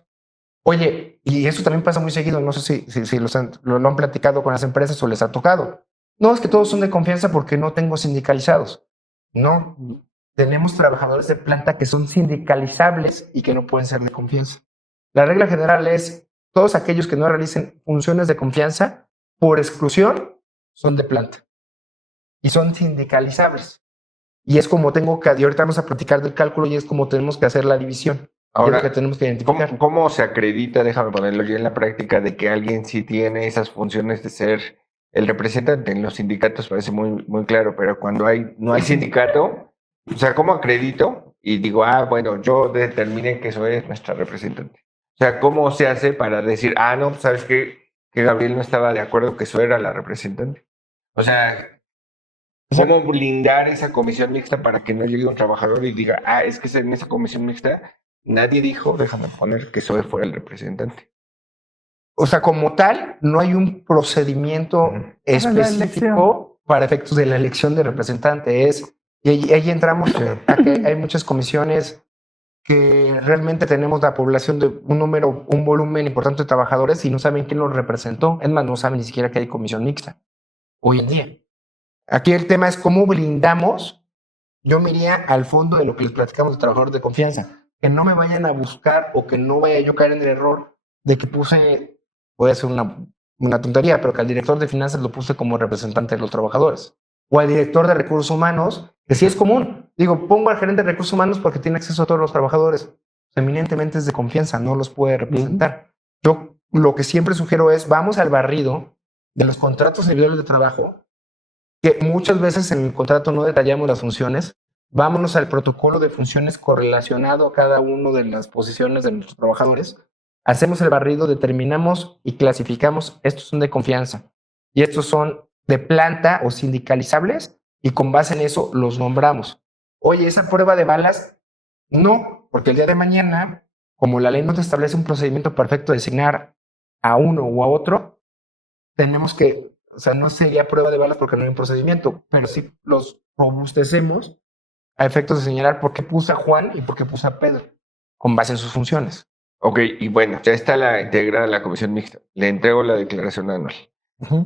Oye, y eso también pasa muy seguido, no sé si lo han platicado con las empresas o les ha tocado. No, es que todos son de confianza porque no tengo sindicalizados. No, tenemos trabajadores de planta que son sindicalizables y que no pueden ser de confianza. La regla general es, todos aquellos que no realicen funciones de confianza, por exclusión, son de planta y son sindicalizables. Y es como y ahorita vamos a platicar del cálculo y es como tenemos que hacer la división. Ahora, es lo que tenemos que identificar. ¿cómo se acredita, déjame ponerlo yo en la práctica, de que alguien sí tiene esas funciones de ser el representante? En los sindicatos parece muy claro, pero cuando no hay sindicato, o sea, ¿cómo acredito? Y digo, bueno, yo determiné que soy nuestra representante. O sea, ¿cómo se hace para decir, no, ¿sabes qué? Que Gabriel no estaba de acuerdo que eso era la representante. O sea, ¿cómo blindar esa comisión mixta para que no llegue un trabajador y diga, es que en esa comisión mixta nadie dijo, déjame poner que Zoe fuera el representante? O sea, como tal, no hay un procedimiento específico para efectos de la elección de representante. Y ahí entramos a que hay muchas comisiones que realmente tenemos la población de un volumen importante de trabajadores y no saben quién los representó. Es más, no saben ni siquiera que hay comisión mixta hoy en día. Aquí el tema es cómo blindamos. Yo me iría al fondo de lo que les platicamos de trabajadores de confianza. Que no me vayan a buscar o que no vaya yo a caer en el error de que voy a hacer una tontería, pero que al director de finanzas lo puse como representante de los trabajadores. O al director de recursos humanos, que sí es común. Digo, pongo al gerente de recursos humanos porque tiene acceso a todos los trabajadores. Eminentemente es de confianza, no los puede representar. Yo lo que siempre sugiero es, vamos al barrido de los contratos individuales de trabajo, que muchas veces en el contrato no detallamos las funciones. Vámonos al protocolo de funciones correlacionado a cada una de las posiciones de nuestros trabajadores. Hacemos el barrido, determinamos y clasificamos. Estos son de confianza y estos son de planta o sindicalizables y con base en eso los nombramos. Oye, esa prueba de balas, no, porque el día de mañana, como la ley no te establece un procedimiento perfecto de designar a uno o a otro, tenemos que, o sea, no sería prueba de balas porque no hay un procedimiento, pero sí los robustecemos a efectos de señalar por qué puse a Juan y por qué puse a Pedro, con base en sus funciones. Ok, y bueno, ya está integrada la comisión mixta. Le entrego la declaración anual.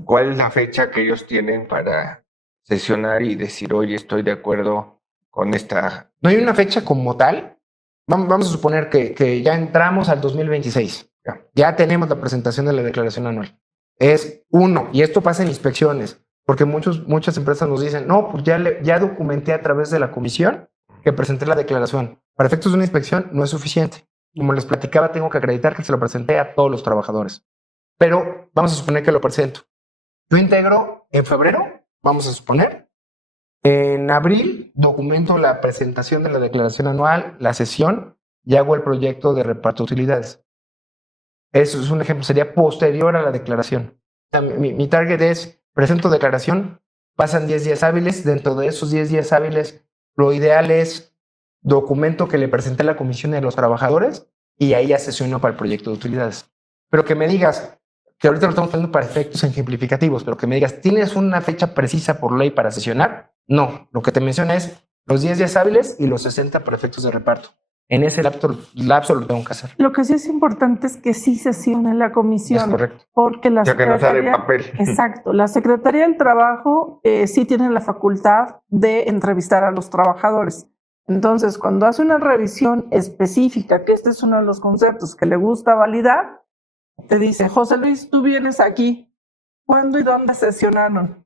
¿Cuál es la fecha que ellos tienen para sesionar y decir, oye, estoy de acuerdo con esta? No hay una fecha como tal. Vamos a suponer que ya entramos al 2026. Ya tenemos la presentación de la declaración anual. Es uno, y esto pasa en inspecciones, porque muchas empresas nos dicen, no, pues ya documenté a través de la comisión que presenté la declaración. Para efectos de una inspección no es suficiente. Como les platicaba, tengo que acreditar que se lo presenté a todos los trabajadores. Pero vamos a suponer que lo presento. Yo integro en febrero, vamos a suponer. En abril documento la presentación de la declaración anual, la sesión, y hago el proyecto de reparto de utilidades. Eso es un ejemplo, sería posterior a la declaración. Mi target es, presento declaración, pasan 10 días hábiles, dentro de esos 10 días hábiles, lo ideal es documento que le presenté a la comisión de los trabajadores y ahí ya sesiono para el proyecto de utilidades. Pero que me digas, que ahorita lo estamos poniendo para efectos ejemplificativos, pero que me digas, ¿tienes una fecha precisa por ley para sesionar? No, lo que te menciona es los 10 días hábiles y los 60 para efectos de reparto. En ese lapso lo tengo que hacer. Lo que sí es importante es que sí sesione la comisión. Es correcto. Porque la Ya que no sale papel. Exacto. La Secretaría del Trabajo sí tiene la facultad de entrevistar a los trabajadores. Entonces, cuando hace una revisión específica, que este es uno de los conceptos que le gusta validar, te dice, José Luis, tú vienes aquí. ¿Cuándo y dónde sesionaron?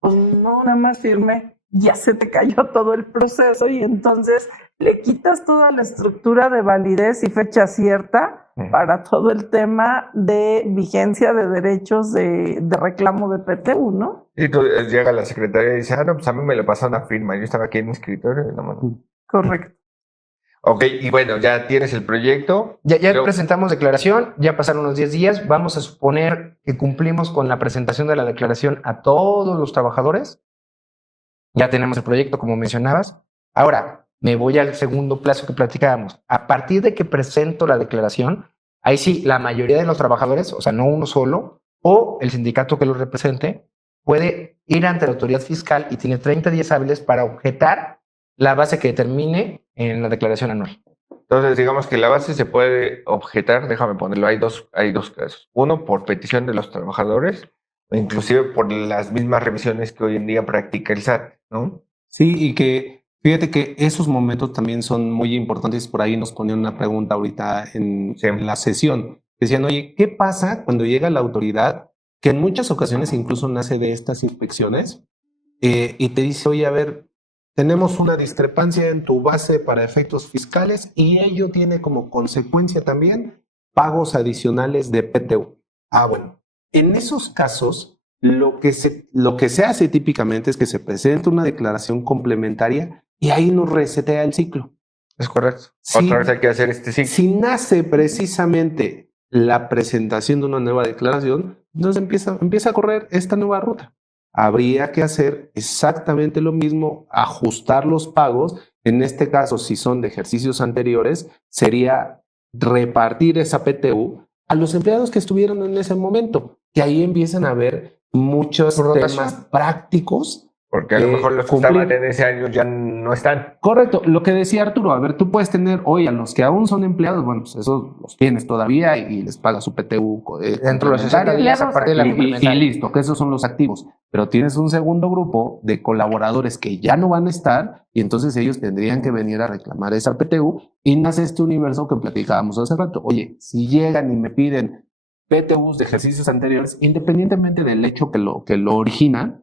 Pues no, nada más firmé. Ya se te cayó todo el proceso y entonces le quitas toda la estructura de validez y fecha cierta para todo el tema de vigencia de derechos de reclamo de PTU, ¿no? Y tú llega la secretaria y dice, no, pues a mí me lo pasaron a firma. Yo estaba aquí en mi escritorio y nomás. Correcto. Ok, y bueno, ya tienes el proyecto. Ya presentamos declaración, ya pasaron unos 10 días. Vamos a suponer que cumplimos con la presentación de la declaración a todos los trabajadores. Ya tenemos el proyecto, como mencionabas. Ahora, me voy al segundo plazo que platicábamos. A partir de que presento la declaración, ahí sí, la mayoría de los trabajadores, o sea, no uno solo, o el sindicato que lo represente, puede ir ante la autoridad fiscal y tiene 30 días hábiles para objetar la base que determine en la declaración anual. Entonces, digamos que la base se puede objetar, déjame ponerlo, hay dos casos. Uno, por petición de los trabajadores, o inclusive por las mismas revisiones que hoy en día practica el SAT, ¿no? Sí, y que fíjate que esos momentos también son muy importantes. Por ahí nos ponían una pregunta ahorita en la sesión. Decían, oye, ¿qué pasa cuando llega la autoridad, que en muchas ocasiones incluso nace de estas inspecciones, y te dice, oye, a ver, tenemos una discrepancia en tu base para efectos fiscales y ello tiene como consecuencia también pagos adicionales de PTU? Ah, bueno, en esos casos, lo que se hace típicamente es que se presenta una declaración complementaria y ahí nos resetea el ciclo. Es correcto. Sí. Otra vez hay que hacer este ciclo. Si nace precisamente la presentación de una nueva declaración, entonces empieza a correr esta nueva ruta. Habría que hacer exactamente lo mismo, ajustar los pagos. En este caso, si son de ejercicios anteriores, sería repartir esa PTU a los empleados que estuvieron en ese momento, que ahí empiezan a haber muchos temas prácticos. Porque a lo mejor los que estaban en ese año ya no están. Correcto, lo que decía Arturo, a ver, tú puedes tener hoy a los que aún son empleados, bueno, pues esos los tienes todavía y les pagas su PTU dentro de los 60 días aparte de la y listo, que esos son los activos. Pero tienes un segundo grupo de colaboradores que ya no van a estar y entonces ellos tendrían que venir a reclamar esa PTU y nace este universo que platicábamos hace rato. Oye, si llegan y me piden PTUs de ejercicios anteriores, independientemente del hecho que lo origina,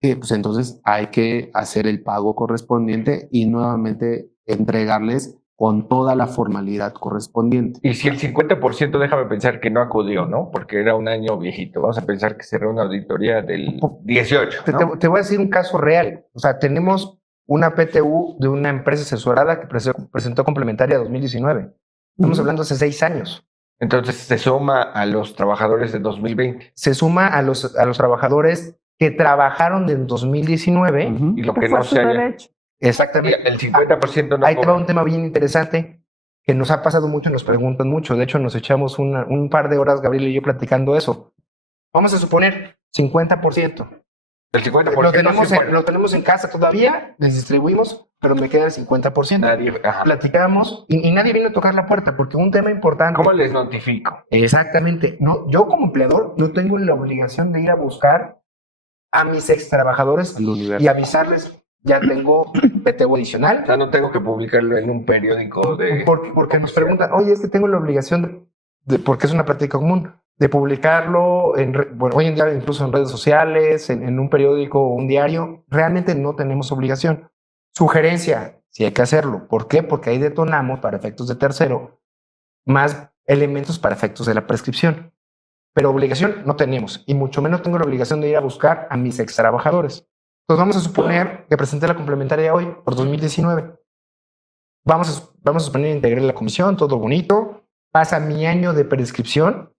pues entonces hay que hacer el pago correspondiente y nuevamente entregarles con toda la formalidad correspondiente. Y si el 50%, déjame pensar que no acudió, ¿no? Porque era un año viejito. Vamos a pensar que será una auditoría del 18, ¿no? Te voy a decir un caso real. O sea, tenemos una PTU de una empresa asesorada que presentó complementaria 2019. Estamos hablando hace 6 años. Entonces se suma a los trabajadores de 2020. Se suma a los trabajadores que trabajaron en 2019 y lo que no se haya. Exactamente. El 50% no. Ahí te va un tema bien interesante que nos ha pasado mucho y nos preguntan mucho. De hecho, nos echamos un par de horas, Gabriel y yo, platicando eso. Vamos a suponer 50%. El 50% lo tenemos en casa todavía, les distribuimos, pero me queda el 50%. Platicamos y nadie vino a tocar la puerta porque un tema importante. ¿Cómo les notifico? Exactamente. No, yo como empleador no tengo la obligación de ir a buscar a mis ex trabajadores y avisarles, ya tengo PTU adicional. O sea, no tengo que publicarlo en un periódico de... Porque nos preguntan, oye, es que tengo la obligación porque es una práctica común, de publicarlo, hoy en día incluso en redes sociales, en un periódico o un diario. Realmente no tenemos obligación. Sugerencia, sí hay que hacerlo. ¿Por qué? Porque ahí detonamos para efectos de tercero más elementos para efectos de la prescripción. Pero obligación no tenemos, y mucho menos tengo la obligación de ir a buscar a mis ex trabajadores. Entonces vamos a suponer que presenté la complementaria hoy por 2019. Vamos a suponer que integré la comisión, todo bonito. Pasa mi año de prescripción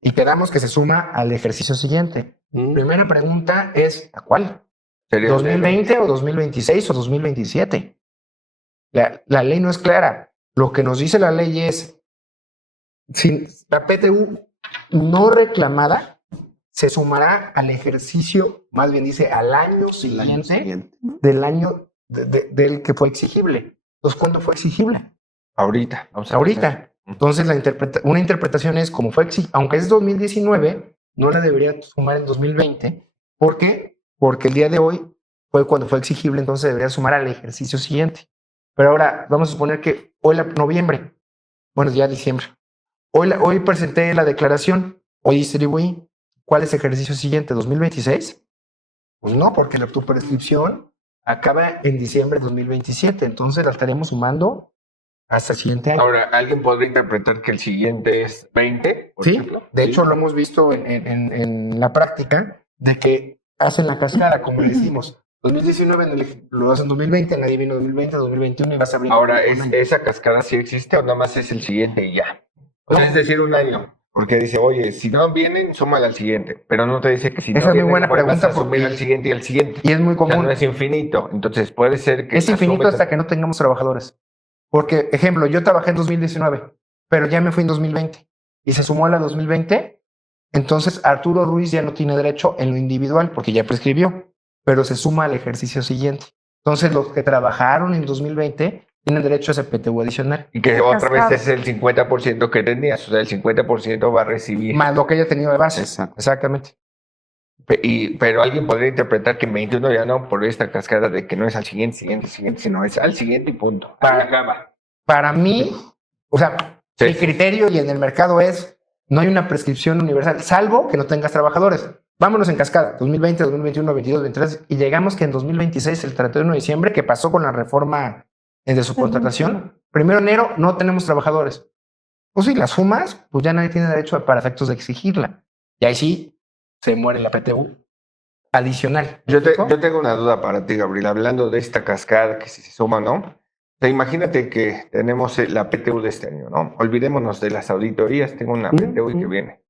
y quedamos que se suma al ejercicio siguiente. Primera pregunta es, ¿a cuál? ¿2020 o 2026 o 2027? La ley no es clara. Lo que nos dice la ley es, si la PTU no reclamada se sumará al ejercicio, más bien dice al año siguiente del año del que fue exigible. Entonces, ¿cuándo fue exigible? Ahorita. Ahorita. Entonces, una interpretación es como fue exigible, aunque es 2019, no la debería sumar en 2020. ¿Por qué? Porque el día de hoy fue cuando fue exigible, entonces debería sumar al ejercicio siguiente. Pero ahora, vamos a suponer que hoy, noviembre, bueno, ya diciembre. Hoy presenté la declaración, hoy distribuí. ¿Cuál es el ejercicio siguiente? ¿2026? Pues no, porque tu prescripción acaba en diciembre de 2027. Entonces la estaremos sumando hasta el siguiente año. Ahora, ¿alguien podría interpretar que el siguiente es 20? Sí, ejemplo? De hecho lo hemos visto en la práctica de que hacen la cascada, como le decimos. 2019 lo hacen en 2020, nadie vino 2020, 2021 y vas a abrir. Ahora, ¿esa cascada sí existe o nada más es el siguiente y ya? O sea, es decir, un año. Porque dice, oye, si no vienen, súmala al siguiente. Pero no te dice que si esa no es vienen, muy buena pregunta, vas a sumir al siguiente y al siguiente. Y es muy común. O sea, no es infinito. Entonces puede ser que... Es infinito hasta que no tengamos trabajadores. Porque, ejemplo, yo trabajé en 2019, pero ya me fui en 2020. Y se sumó a la 2020, Entonces Arturo Ruiz ya no tiene derecho en lo individual porque ya prescribió, pero se suma al ejercicio siguiente. Entonces los que trabajaron en 2020 tienen derecho a ese PTU adicional. Y que otra vez es el 50% que tenías, o sea, el 50% va a recibir. Más lo que haya tenido de base. Exacto. Exactamente. Pero alguien podría interpretar que en 21 ya no, por esta cascada de que no es al siguiente, sino es al siguiente y punto. Para mí, o sea, Sí. mi criterio y en el mercado es, no hay una prescripción universal, salvo que no tengas trabajadores. Vámonos en cascada, 2020, 2021, 22, 23, y llegamos que en 2026, el 31 de diciembre, que pasó con la reforma de subcontratación, 1 de enero no tenemos trabajadores. Pues si las sumas, pues ya nadie tiene derecho para efectos de exigirla. Y ahí sí, se muere la PTU adicional. Yo tengo una duda para ti, Gabriel, hablando de esta cascada que si se suma, ¿no? O sea, imagínate que tenemos la PTU de este año, ¿no? Olvidémonos de las auditorías, tengo una PTU y que viene.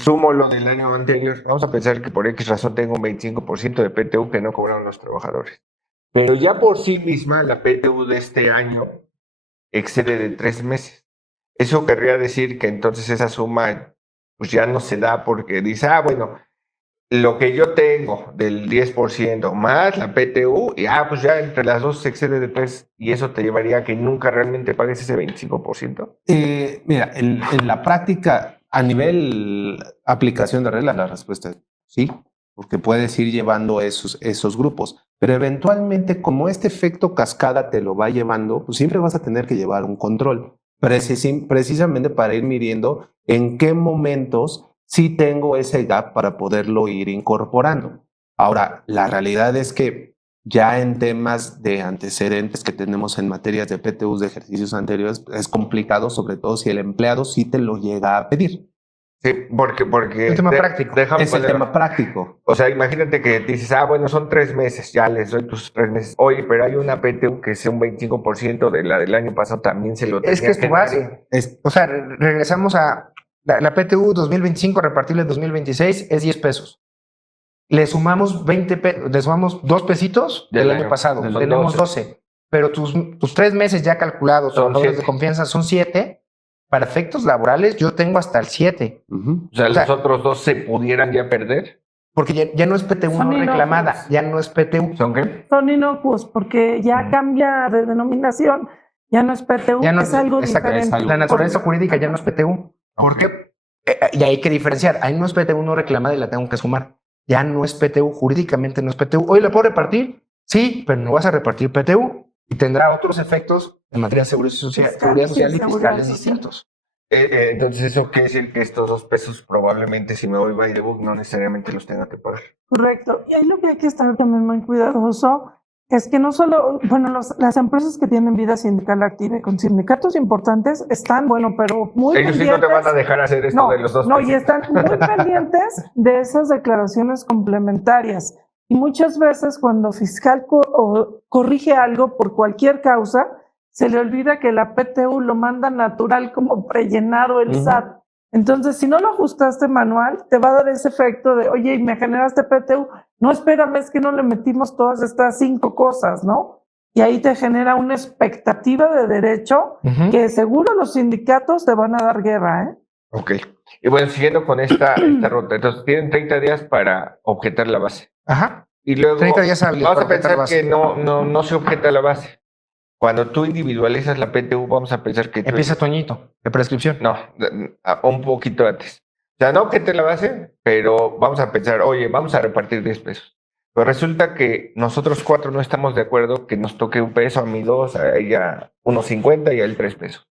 Sumo lo del año anterior, vamos a pensar que por X razón tengo un 25% de PTU que no cobraron los trabajadores. Pero ya por sí misma la PTU de este año excede de 3 meses. Eso querría decir que entonces esa suma pues ya no se da porque dice, bueno, lo que yo tengo del 10% más la PTU, y pues ya entre las dos se excede de 3 y eso te llevaría a que nunca realmente pagues ese 25%. Mira, en la práctica, a nivel aplicación de reglas, la respuesta es sí, porque puedes ir llevando esos grupos, pero eventualmente como este efecto cascada te lo va llevando, pues siempre vas a tener que llevar un control, precisamente para ir midiendo en qué momentos sí tengo ese gap para poderlo ir incorporando. Ahora, la realidad es que ya en temas de antecedentes que tenemos en materias de PTUs de ejercicios anteriores, es complicado, sobre todo si el empleado sí te lo llega a pedir. Sí, porque El tema práctico. Es el tema práctico. O sea, imagínate que dices, bueno, son 3 meses, ya les doy tus 3 meses. Oye, pero hay una PTU que sea un 25% de la del año pasado, también se lo Es que es tu base. O sea, regresamos a la PTU 2025 repartible en 2026 es 10 pesos. Le sumamos 2 pesitos del año pasado. Tenemos 12. Pero tus 3 meses ya calculados, trabajadores de confianza, son 7. Para efectos laborales, yo tengo hasta el 7. O sea, los otros 2 se pudieran ya perder. Porque ya no es PTU no reclamada, ya no es PTU. ¿Son qué? Son inocuos porque ya cambia de denominación, ya no es PTU, ya no es algo diferente. La naturaleza jurídica ya no es PTU. ¿Por qué? Y hay que diferenciar. Ahí no es PTU no reclamada y la tengo que sumar. Ya no es PTU, jurídicamente no es PTU. ¿Hoy la puedo repartir? Sí, pero no vas a repartir PTU y tendrá otros efectos en materia de seguridad social y fiscales distintos. Entonces eso quiere decir que estos 2 pesos probablemente si me voy by the book no necesariamente los tenga que pagar. Correcto. Y ahí lo que hay que estar también muy cuidadoso es que no solo, las empresas que tienen vida sindical activa y con sindicatos importantes están, pero muy ellos sí no te van a dejar hacer esto de los 2 pesos. No, y están muy pendientes de esas declaraciones complementarias. Y muchas veces cuando fiscal corrige algo por cualquier causa, se le olvida que la PTU lo manda natural como prellenado el SAT. Entonces, si no lo ajustaste manual, te va a dar ese efecto de, oye, me generaste PTU. No, espérame, es que no le metimos todas estas 5 cosas, ¿no? Y ahí te genera una expectativa de derecho que seguro los sindicatos te van a dar guerra, ¿eh? Ok. Y bueno, siguiendo con esta ruta, entonces tienen 30 días para objetar la base. Ajá. Y luego 30 días hábiles vamos a para objetar pensar la base. que no se objeta la base. Cuando tú individualizas la PTU, vamos a pensar que... Empieza tu añito de prescripción. No, un poquito antes. O sea, no objete la base, pero vamos a pensar, oye, vamos a repartir 10 pesos. Pero resulta que nosotros 4 no estamos de acuerdo que nos toque 1 peso, a mí 2, a ella 1.50 y a él 3 pesos.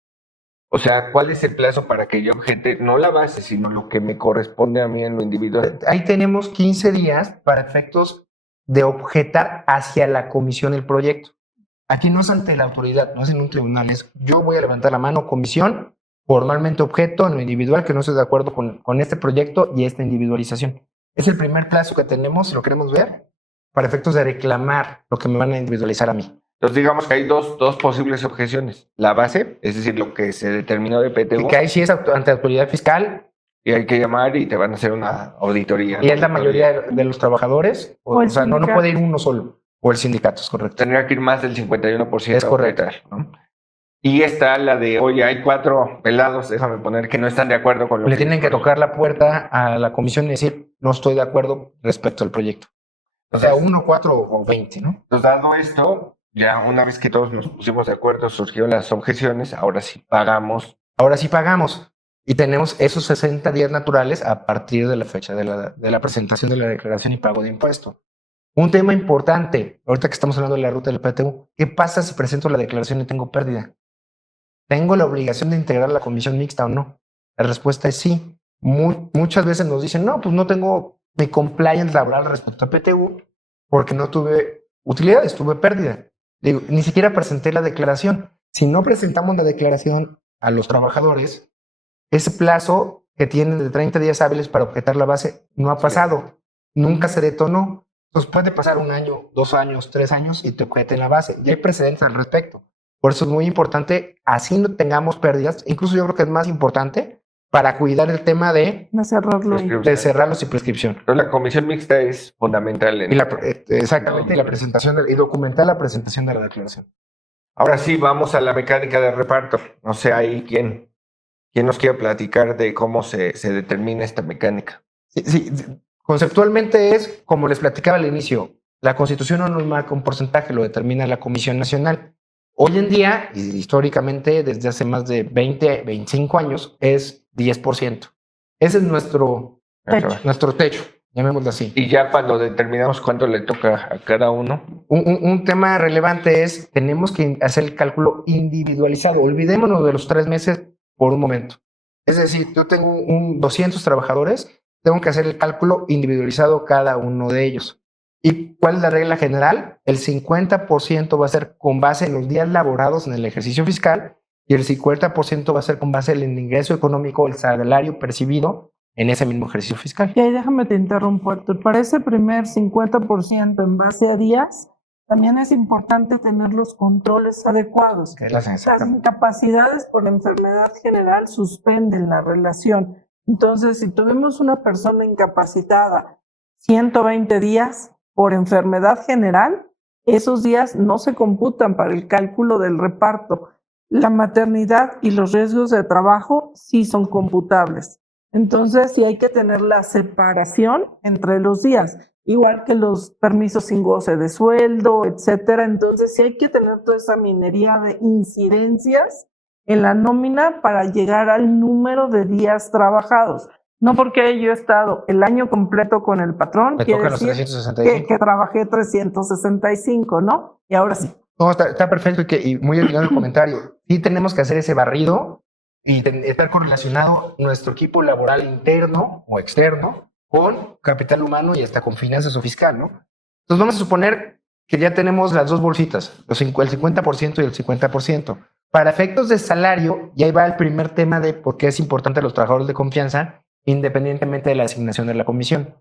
O sea, ¿cuál es el plazo para que yo objete no la base, sino lo que me corresponde a mí en lo individual? Ahí tenemos 15 días para efectos de objetar hacia la comisión el proyecto. Aquí no es ante la autoridad, no es en un tribunal, es yo voy a levantar la mano, comisión, formalmente objeto en lo individual que no estoy de acuerdo con este proyecto y esta individualización. Es el primer plazo que tenemos, si lo queremos ver, para efectos de reclamar lo que me van a individualizar a mí. Entonces digamos que hay dos posibles objeciones. La base, es decir, lo que se determinó de PTU. Y que ahí sí es ante autoridad fiscal. Y hay que llamar y te van a hacer una auditoría. Y es la mayoría de los trabajadores. O sea, no puede ir uno solo. O el sindicato, es correcto. Tendría que ir más del 51%. Es correcto. ¿No? Y está la de, oye, hay 4 pelados, déjame poner, que no están de acuerdo con lo Le tienen que tocar la puerta a la comisión y decir, no estoy de acuerdo respecto al proyecto. O sea, 1, 4 o 20, ¿no? Entonces, dado esto, ya una vez que todos nos pusimos de acuerdo, surgieron las objeciones, ahora sí pagamos. Ahora sí pagamos. Y tenemos esos 60 días naturales a partir de la fecha de la presentación de la declaración y pago de impuesto. Un tema importante, ahorita que estamos hablando de la ruta del PTU, ¿qué pasa si presento la declaración y tengo pérdida? ¿Tengo la obligación de integrar la comisión mixta o no? La respuesta es sí. Muchas veces nos dicen, no, pues no tengo mi compliance laboral respecto a PTU porque no tuve utilidades, tuve pérdida. Digo, ni siquiera presenté la declaración. Si no presentamos la declaración a los trabajadores, ese plazo que tienen de 30 días hábiles para objetar la base no ha pasado. Nunca se detonó. Entonces puede pasar 1 año, 2 años, 3 años y te objeten la base. Y hay precedentes al respecto. Por eso es muy importante, así no tengamos pérdidas. Incluso yo creo que es más importante para cuidar el tema de cerrarlo ahí. cerrarlos y prescripción. Entonces, la comisión mixta es fundamental. Exactamente, la presentación y documentar la presentación de la declaración. Ahora sí, vamos a la mecánica de reparto. No sé ahí quién nos quiere platicar de cómo se determina esta mecánica. Sí, conceptualmente es, como les platicaba al inicio, la Constitución no nos marca un porcentaje, lo determina la Comisión Nacional. Hoy en día, y históricamente, desde hace más de 20, 25 años, es 10%. Ese es nuestro techo, llamémoslo así. Y ya cuando determinamos cuánto le toca a cada uno. Un tema relevante es, tenemos que hacer el cálculo individualizado. Olvidémonos de los 3 meses por un momento. Es decir, yo tengo 200 trabajadores, tengo que hacer el cálculo individualizado cada uno de ellos. ¿Y cuál es la regla general? El 50% va a ser con base en los días laborados en el ejercicio fiscal y el 50% va a ser con base en el ingreso económico, el salario percibido en ese mismo ejercicio fiscal. Y ahí déjame te interrumpo, Artur. Para ese primer 50% en base a días, también es importante tener los controles adecuados. Las incapacidades por enfermedad general suspenden la relación. Entonces, si tuvimos una persona incapacitada 120 días por enfermedad general, esos días no se computan para el cálculo del reparto. La maternidad y los riesgos de trabajo sí son computables. Entonces, sí hay que tener la separación entre los días, igual que los permisos sin goce de sueldo, etcétera. Entonces, sí hay que tener toda esa minería de incidencias en la nómina para llegar al número de días trabajados. No porque yo he estado el año completo con el patrón, quiere decir que trabajé 365, ¿no? Y ahora sí. No, está perfecto y muy original el comentario. Sí tenemos que hacer ese barrido y estar correlacionado nuestro equipo laboral interno o externo con capital humano y hasta con finanzas o fiscal, ¿no? Entonces vamos a suponer que ya tenemos las dos bolsitas, el 50% y el 50%. Para efectos de salario, y ahí va el primer tema de por qué es importante a los trabajadores de confianza, independientemente de la asignación de la comisión.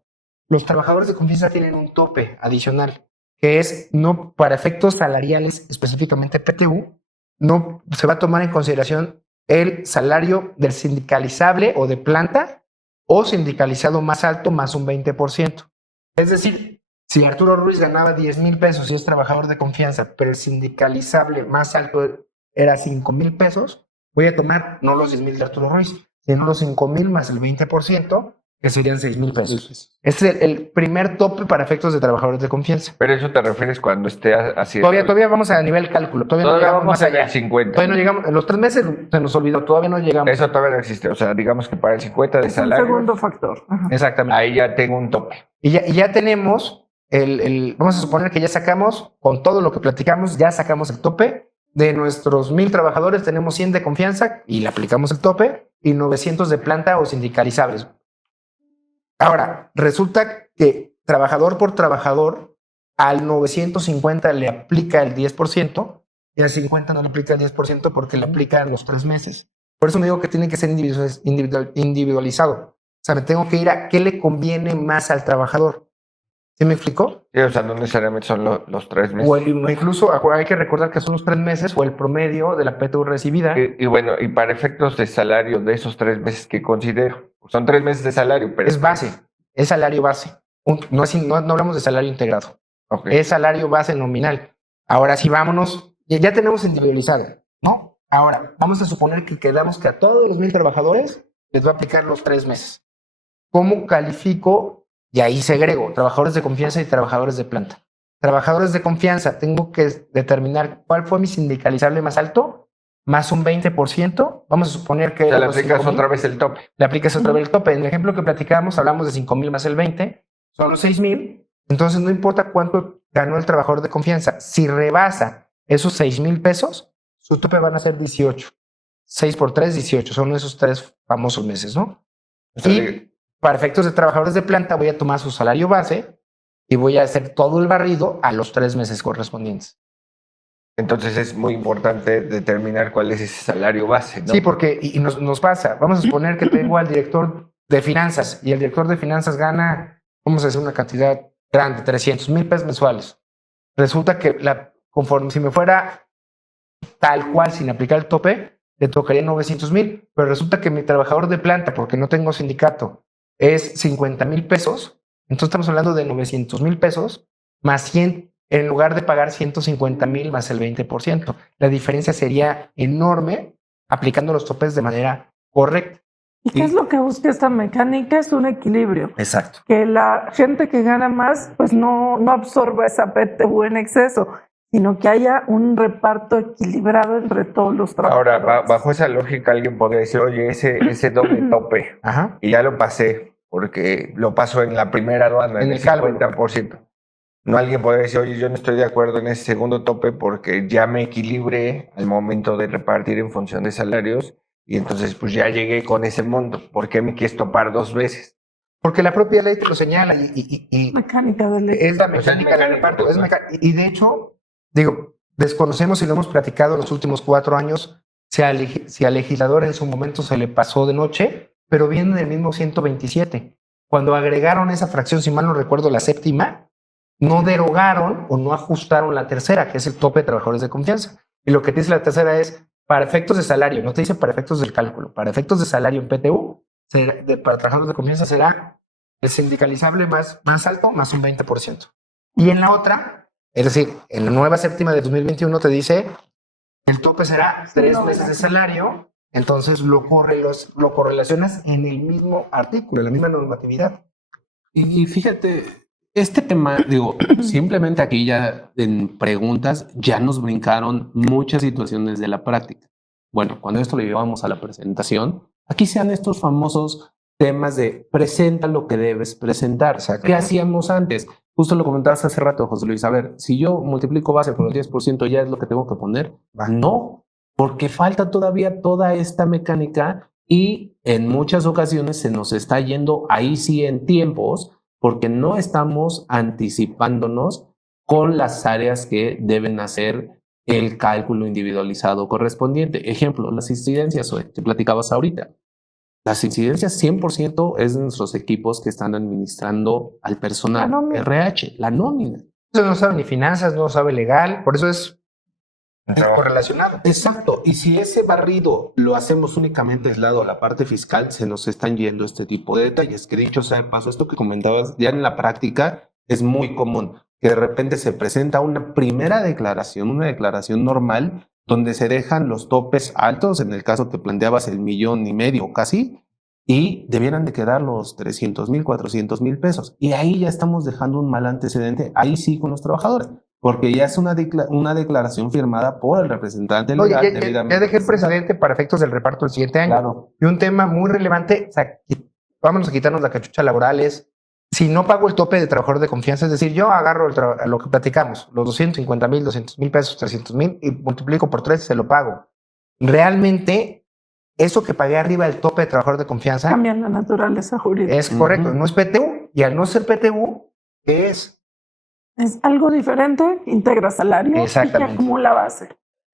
Los trabajadores de confianza tienen un tope adicional, que es no para efectos salariales, específicamente PTU, no se va a tomar en consideración el salario del sindicalizable o de planta o sindicalizado más alto más un 20%. Es decir, si Arturo Ruiz ganaba 10,000 pesos y es trabajador de confianza, pero el sindicalizable más alto era 5,000 pesos, voy a tomar no los 10,000 de Arturo Ruiz, sino los 5,000 más el 20%, que serían 6,000 pesos. Este es el primer tope para efectos de trabajadores de confianza. Pero eso te refieres cuando esté así. Todavía vamos a nivel cálculo. Todavía no llegamos vamos más allá. al 50. Todavía no llegamos. En los 3 meses se nos olvidó. Todavía no llegamos. Eso todavía no existe. O sea, digamos que para el 50 de salario. Es un segundo factor. Ajá. Exactamente. Ahí ya tengo un tope. Y ya tenemos vamos a suponer que ya sacamos, con todo lo que platicamos, ya sacamos el tope. De nuestros 1,000 trabajadores tenemos 100 de confianza y le aplicamos el tope y 900 de planta o sindicalizables. Ahora, resulta que trabajador por trabajador al 950 le aplica el 10% y al 50 no le aplica el 10% porque le aplican los 3 meses. Por eso me digo que tiene que ser individualizado. O sea, me tengo que ir a qué le conviene más al trabajador. ¿Sí me explicó? Sí, o sea, no necesariamente son los 3 meses. O incluso hay que recordar que son los 3 meses o el promedio de la PTU recibida. Y bueno, y para efectos de salario de esos 3 meses que considero, son 3 meses de salario, pero es base, es salario base. No hablamos de salario integrado. Okay. Es salario base nominal. Ahora sí, vámonos. Ya tenemos individualizado, ¿no? Ahora, vamos a suponer que quedamos que a todos los 1,000 trabajadores les va a aplicar los 3 meses. ¿Cómo califico? Y ahí segrego trabajadores de confianza y trabajadores de planta. Trabajadores de confianza, tengo que determinar cuál fue mi sindicalizable más alto, más un 20%. Vamos a suponer que... O sea, le aplicas otra vez el tope. Le aplicas otra vez el tope. En el ejemplo que platicábamos, hablamos de 5,000 más el 20, son los 6,000. Entonces, no importa cuánto ganó el trabajador de confianza. Si rebasa esos 6,000 pesos, su tope van a ser 18. 6 por 3, 18. Son esos 3 famosos meses, ¿no? O sea, Y para efectos de trabajadores de planta, voy a tomar su salario base y voy a hacer todo el barrido a los 3 meses correspondientes. entonces es muy importante determinar cuál es ese salario base, ¿no? Sí, porque y nos pasa. Vamos a suponer que tengo al director de finanzas y el director de finanzas gana, vamos a decir, una cantidad grande, 300,000 pesos mensuales. Resulta que conforme si me fuera tal cual sin aplicar el tope, le tocaría 900,000, pero resulta que mi trabajador de planta, porque no tengo sindicato, es 50,000 pesos. Entonces estamos hablando de 900,000 pesos más 100, en lugar de pagar 150,000 más el 20%. La diferencia sería enorme aplicando los topes de manera correcta. ¿Y qué es lo que busca esta mecánica? Es un equilibrio. Exacto. Que la gente que gana más, pues no absorba esa PTU en exceso, sino que haya un reparto equilibrado entre todos los trabajadores. Ahora, bajo esa lógica, alguien podría decir, oye, ese doble tope, Ajá. y ya lo pasé, porque lo paso en la primera aduana, En en el el cálculo. 50%. No, alguien podría decir, oye, yo no estoy de acuerdo en ese segundo tope porque ya me equilibré al momento de repartir en función de salarios y entonces pues ya llegué con ese monto. ¿Por qué me quieres topar 2 veces? Porque la propia ley te lo señala y Mecánica de ley. es la mecánica del reparto. Y de hecho, digo, desconocemos y lo hemos platicado en los últimos 4 años, si al legislador en su momento se le pasó de noche, pero viene del mismo 127. Cuando agregaron esa fracción, si mal no recuerdo, la séptima, no derogaron o no ajustaron la tercera, que es el tope de trabajadores de confianza. Y lo que te dice la tercera es, para efectos de salario, no te dice para efectos del cálculo, para efectos de salario en PTU, para trabajadores de confianza será el sindicalizable más alto más un 20%. Y en la otra, es decir, en la nueva séptima de 2021 te dice, el tope será 3 meses de salario, entonces lo correlacionas en el mismo artículo, en la misma normatividad. Y fíjate, este tema, digo, simplemente aquí ya en preguntas ya nos brincaron muchas situaciones de la práctica. Bueno, cuando esto lo llevamos a la presentación, aquí sean estos famosos temas de presenta lo que debes presentar. ¿Qué hacíamos antes? Justo lo comentabas hace rato, José Luis. A ver, si yo multiplico base por el 10%, ¿ya es lo que tengo que poner? No, porque falta todavía toda esta mecánica y en muchas ocasiones se nos está yendo ahí sí en tiempos porque no estamos anticipándonos con las áreas que deben hacer el cálculo individualizado correspondiente. Ejemplo, las incidencias que platicabas ahorita. Las incidencias 100% es de nuestros equipos que están administrando al personal, RH, la nómina. Eso no sabe ni finanzas, no sabe legal, por eso es correlacionado. Exacto, y si ese barrido lo hacemos únicamente aislado a la parte fiscal, se nos están yendo este tipo de detalles, que dicho sea de paso, esto que comentabas ya en la práctica es muy común, que de repente se presenta una primera declaración, una declaración normal, donde se dejan los topes altos, en el caso que planteabas el 1,5 millones casi, y debieran de quedar los 300,000, 400,000 pesos. Y ahí ya estamos dejando un mal antecedente, ahí sí con los trabajadores, porque ya es una declaración firmada por el representante legal. Oye, ya dejé el precedente para efectos del reparto del siguiente año. Claro. Y un tema muy relevante, o sea, vámonos a quitarnos la cachucha laboral, es si no pago el tope de trabajador de confianza, es decir, yo agarro lo que platicamos, los 250,000, 200,000 pesos, 300,000 y multiplico por 3, se lo pago. Realmente, eso que pagué arriba del tope de trabajador de confianza Cambian la naturaleza jurídica. es correcto, no es PTU. Y al no ser PTU, ¿qué es? Es algo diferente, integra salario y que Exactamente. acumula base.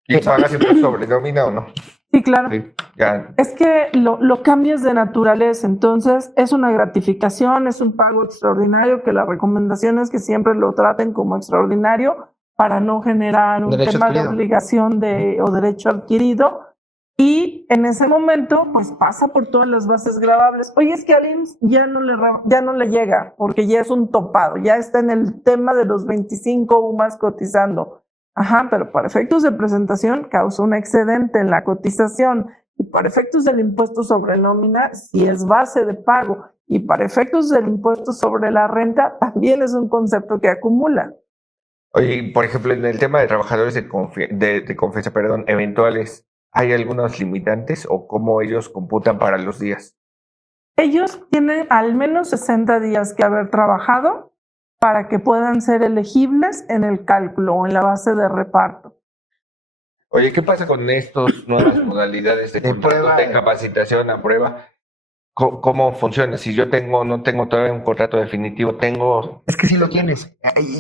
¿Y pagas siempre sobre nómina o no? Sí, claro. Sí, ya. Es que lo cambias de naturaleza, entonces es una gratificación, es un pago extraordinario, que la recomendación es que siempre lo traten como extraordinario para no generar un Derecho tema adquirido. de obligación o derecho adquirido. Y en ese momento, pues pasa por todas las bases grabables. Oye, es que al IMSS ya no le llega, porque ya es un topado, ya está en el tema de los 25 UMAS cotizando. Ajá, pero para efectos de presentación causa un excedente en la cotización y para efectos del impuesto sobre nómina si es base de pago y para efectos del impuesto sobre la renta también es un concepto que acumula. Oye, y por ejemplo, en el tema de trabajadores de confianza, perdón, eventuales, ¿hay algunos limitantes o cómo ellos computan para los días? Ellos tienen al menos 60 días que haber trabajado para que puedan ser elegibles en el cálculo o en la base de reparto. Oye, ¿qué pasa con estas nuevas modalidades de De contrato, prueba. de capacitación a prueba? ¿Cómo funciona? Si yo no tengo todavía un contrato definitivo, Es que sí lo tienes.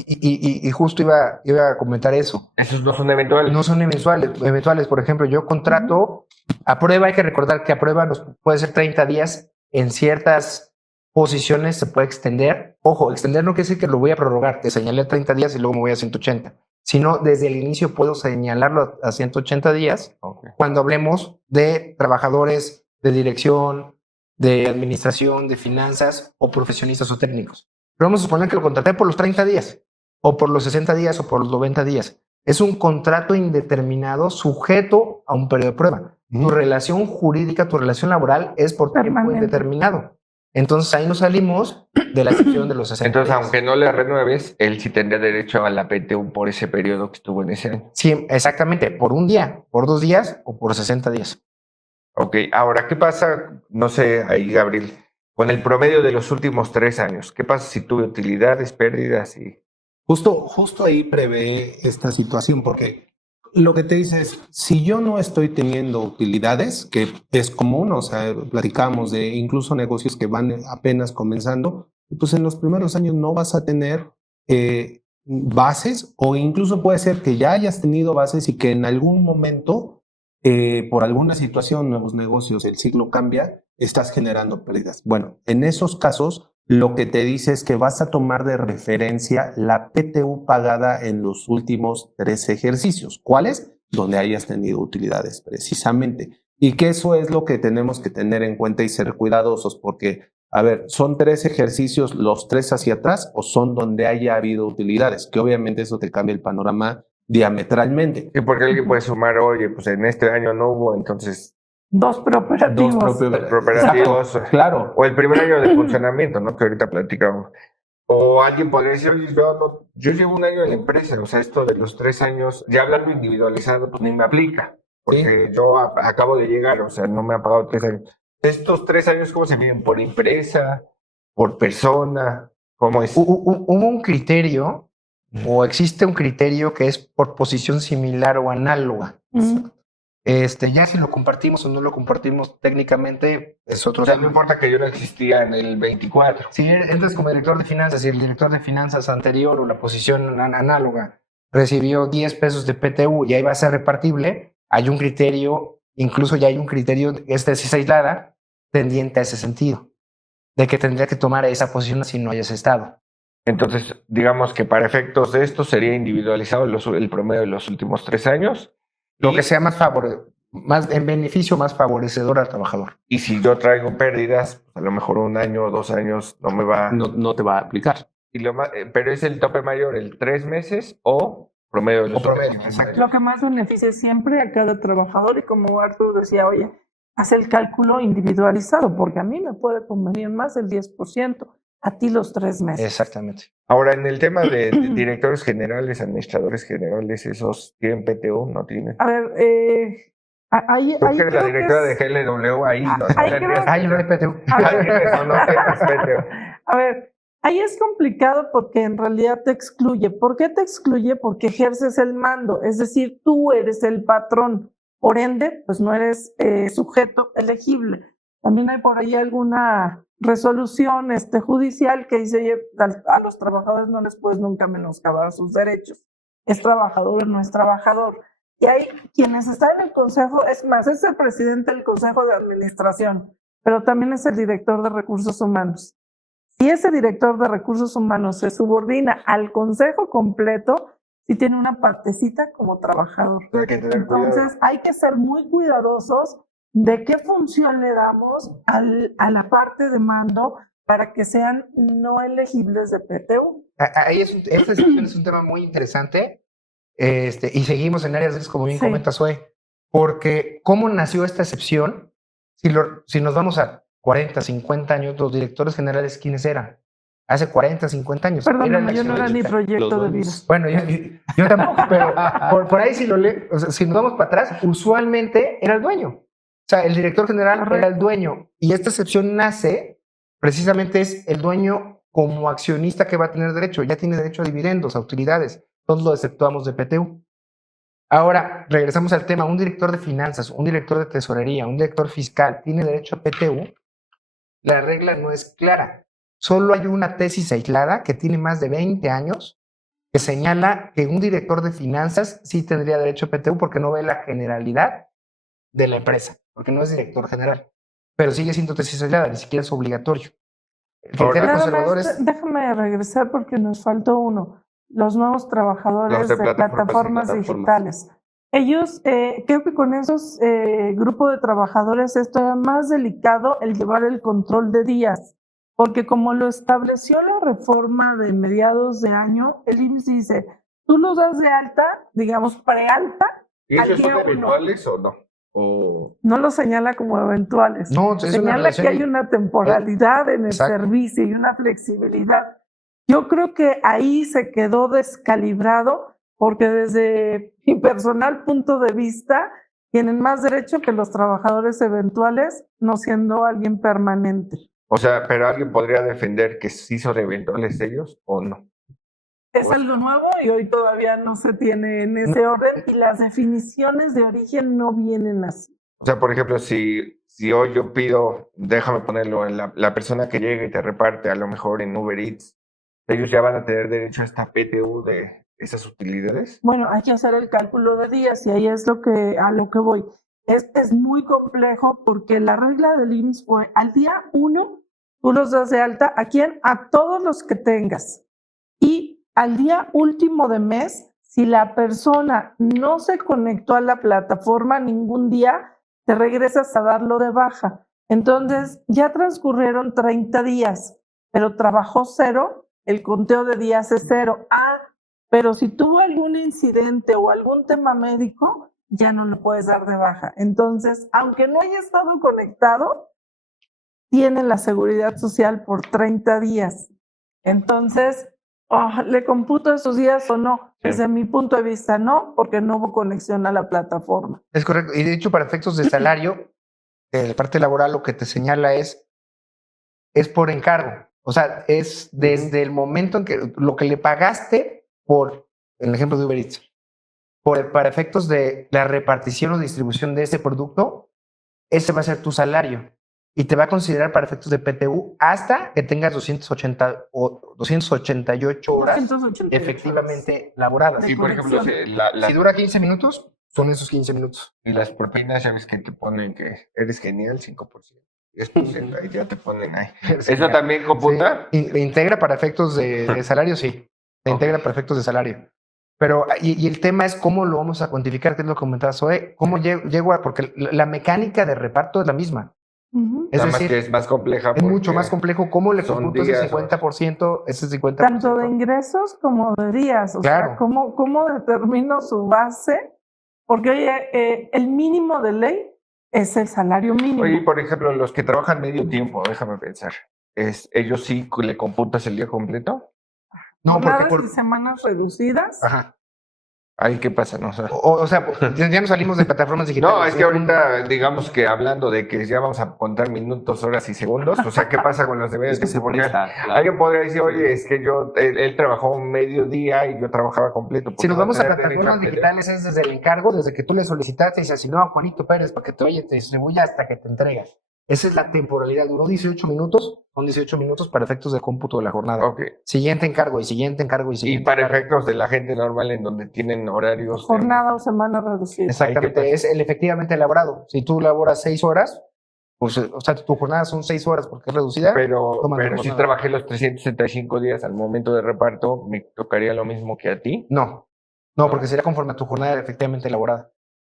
Y justo iba a comentar eso. esos no son eventuales. No son eventuales. Por ejemplo, yo contrato a prueba. Hay que recordar que a prueba puede ser 30 días. En ciertas posiciones se puede extender. Ojo, extender no quiere decir que lo voy a prorrogar. Te señalé 30 días y luego me voy a 180. Sino desde el inicio puedo señalarlo a 180 días Okay. cuando hablemos de trabajadores de dirección, de administración, de finanzas o profesionistas o técnicos. Pero vamos a suponer que lo contraté por los 30 días o por los 60 días o por los 90 días. Es un contrato indeterminado sujeto a un periodo de prueba. Tu relación jurídica, tu relación laboral es por tiempo Permanente. indeterminado. Entonces ahí nos salimos de la excepción de los 60 Entonces, días. aunque no le renueves, él sí tendría derecho a la PTU por ese periodo que estuvo en ese año. Sí, exactamente, por un día, por 2 días o por 60 días. Ok, ahora, ¿qué pasa? No sé, ahí, Gabriel, con el promedio de los últimos 3 años. ¿Qué pasa si tuve utilidades, pérdidas y... Justo ahí prevé esta situación, porque lo que te dice es, si yo no estoy teniendo utilidades, que es común, o sea, platicamos de incluso negocios que van apenas comenzando, pues en los primeros años no vas a tener bases, o incluso puede ser que ya hayas tenido bases y que en algún momento, por alguna situación, nuevos negocios, el ciclo cambia, estás generando pérdidas. Bueno, en esos casos, lo que te dice es que vas a tomar de referencia la PTU pagada en los últimos 3 ejercicios. ¿Cuáles? Donde hayas tenido utilidades, precisamente. Y que eso es lo que tenemos que tener en cuenta y ser cuidadosos, porque, a ver, ¿son 3 ejercicios los 3 hacia atrás o son donde haya habido utilidades? Que obviamente eso te cambia el panorama diametralmente. Sí, porque alguien puede sumar, oye, pues en este año no hubo, entonces... Dos preoperativos. Preoperativos. Exacto, claro. O el primer año de funcionamiento, ¿no? Que ahorita platicamos. O alguien podría decir, oye, yo llevo un año en la empresa, o sea, esto de los 3 años, ya hablando individualizado, pues ni me aplica, porque yo acabo de llegar, o sea, no me ha pagado 3 años. Estos 3 años, ¿cómo se miden? ¿Por empresa? ¿Por persona? ¿Cómo es? Hubo un criterio, o existe un criterio que es por posición similar o análoga. Ya si lo compartimos o no lo compartimos técnicamente es otro O sea, tema. no importa que yo no existía en el 24. Si entras como director de finanzas y el director de finanzas anterior o la posición análoga recibió 10 pesos de PTU y ahí va a ser repartible, hay un criterio, incluso ya hay un criterio, esta es aislada, tendiente a ese sentido, de que tendría que tomar esa posición si no hayas estado. Entonces, digamos que para efectos de esto sería individualizado el promedio de los últimos 3 años. Lo que sea más en beneficio, más favorecedor al trabajador. Y si yo traigo pérdidas, pues a lo mejor 1 año o 2 años no me va... No te va a aplicar. Y pero es el tope mayor, el 3 meses o promedio de los promedio, últimos exacto. Lo que más beneficia siempre a cada trabajador y como Arturo decía, oye, haz el cálculo individualizado porque a mí me puede convenir más el 10%, a ti los 3 meses. Exactamente. Ahora, en el tema de directores generales, administradores generales, ¿esos tienen PTU? ¿No tienen? A ver, ahí Tú que eres la creo que directora de es- GLW, ahí no ahí tendrías creo- Hay un PTU. A ver, tienes o no tienes PTU. A ver, ahí es complicado porque en realidad te excluye. ¿Por qué te excluye? Porque ejerces el mando, es decir, tú eres el patrón. Por ende, pues no eres sujeto elegible. También hay por ahí alguna resolución judicial que dice, oye, a los trabajadores no les puedes nunca menoscabar sus derechos. Es trabajador o no es trabajador. Y hay quienes están en el consejo, es más, es el presidente del consejo de administración, pero también es el director de recursos humanos. Si ese director de recursos humanos se subordina al consejo completo, sí tiene una partecita como trabajador. Hay que tener cuidado. Entonces, hay que ser muy cuidadosos de qué función le damos a la parte de mando para que sean no elegibles de PTU. Ahí esta discusión es un tema muy interesante Y seguimos en áreas grises, como bien Sí. comenta Zoe, porque ¿cómo nació esta excepción? Si nos vamos a 40, 50 años, los directores generales, ¿quiénes eran? Hace 40, 50 años. Era Perdóname, la yo no era ni accionista. proyecto Los de vida. dueños. Bueno, yo tampoco, pero por ahí si o sea, si nos vamos para atrás, usualmente era el dueño. O sea, el director general Correcto. era el dueño. Y esta excepción nace, precisamente es el dueño como accionista que va a tener derecho. Ya tiene derecho a dividendos, a utilidades. Todos lo exceptuamos de PTU. Ahora, regresamos al tema. Un director de finanzas, un director de tesorería, un director fiscal, ¿tiene derecho a PTU? La regla no es clara. Solo hay una tesis aislada que tiene más de 20 años que señala que un director de finanzas sí tendría derecho a PTU porque no ve la generalidad de la empresa, porque no es director general. Pero sigue siendo tesis aislada, ni siquiera es obligatorio. El criterio Ahora- Nada conservador más, es... déjame regresar porque nos faltó uno. Los nuevos trabajadores Los de de plataformas digitales. Ellos, creo que con esos grupos de trabajadores es todavía más delicado el llevar el control de días, porque como lo estableció la reforma de mediados de año, el IMSS dice, tú los das de alta, digamos prealta, ¿Y al esos día son uno. eventuales o no? O... No lo señala como eventuales. No, es una Señala relación... que hay una temporalidad en el Exacto. servicio y una flexibilidad. Yo creo que ahí se quedó descalibrado porque desde mi personal punto de vista tienen más derecho que los trabajadores eventuales, no siendo alguien permanente. O sea, pero alguien podría defender que sí son eventuales ellos o no. Es algo nuevo y hoy todavía no se tiene en ese orden y las definiciones de origen no vienen así. O sea, por ejemplo, si hoy yo pido, déjame ponerlo en la persona que llega y te reparte, a lo mejor en Uber Eats, ellos ya van a tener derecho a esta PTU de esas utilidades. Bueno, hay que hacer el cálculo de días y ahí es a lo que voy. Es muy complejo porque la regla del IMSS fue al día 1, tú los das de alta, ¿a quién? A todos los que tengas. Y al día último de mes, si la persona no se conectó a la plataforma ningún día, te regresas a darlo de baja. Entonces, ya transcurrieron 30 días, pero trabajó 0, el conteo de días es 0. Pero si tuvo algún incidente o algún tema médico, ya no lo puedes dar de baja. Entonces, aunque no haya estado conectado, tiene la seguridad social por 30 días. Entonces, ¿le computo esos días o no? Sí. Desde mi punto de vista, no, porque no hubo conexión a la plataforma. Es correcto. Y de hecho, para efectos de salario, la parte laboral lo que te señala es por encargo. O sea, es desde el momento en que lo que le pagaste por, en el ejemplo de Uber Eats, para efectos de la repartición o distribución de ese producto, ese va a ser tu salario. Y te va a considerar para efectos de PTU hasta que tengas 288 horas 288 efectivamente laboradas. Y por ejemplo, Si dura 15 minutos, son esos 15 minutos. y las propinas, ya ves que te ponen que eres genial, 5%. 10%, ahí ya te ponen ahí. ¿Eso también computa? Sí, integra para efectos de salario, sí. Te integra para efectos de salario. Pero, y el tema es cómo lo vamos a cuantificar, que es lo que comentaba Zoe. ¿Cómo llego a...? Porque la mecánica de reparto es la misma. Uh-huh. Es Nada más decir, que es más compleja. es mucho porque más complejo. ¿Cómo le son computo ese días, 50%? Ese 50%. Tanto de ingresos como de días. O Claro. sea, ¿cómo determino su base? Porque, oye, el mínimo de ley es el salario mínimo. Oye, por ejemplo, los que trabajan medio tiempo, déjame pensar, ¿ellos sí le computas el día completo? No, porque Jornadas y semanas reducidas. Ajá. Ahí, ¿qué pasa? No, O sea, ya nos salimos de plataformas digitales. no, es que ahorita, digamos que hablando de que ya vamos a contar minutos, horas y segundos, o sea, ¿qué pasa con los de medio Es que se tiempo? Porque presta. Claro. alguien podría decir, oye, es que él trabajó medio día y yo trabajaba completo. Si nos vamos a tener derecho plataformas PTU. digitales es desde el encargo, desde que tú le solicitaste y se asignó a Juanito Pérez para que te distribuya hasta que te entregas. Esa es la temporalidad. Duró 18 minutos, son 18 minutos para efectos de cómputo de la jornada. Ok. Siguiente encargo y siguiente encargo y Y siguiente para encargo. efectos de la gente normal en donde tienen horarios. Jornada o semana reducida. Exactamente, Ahí, ¿qué es el efectivamente elaborado. Si tú laboras 6 horas, pues, o sea, tu jornada son 6 horas porque es reducida. Pero Toma tu si jornada. trabajé los 365 días al momento de reparto, ¿me tocaría lo mismo que a ti? No, porque sería conforme a tu jornada efectivamente elaborada.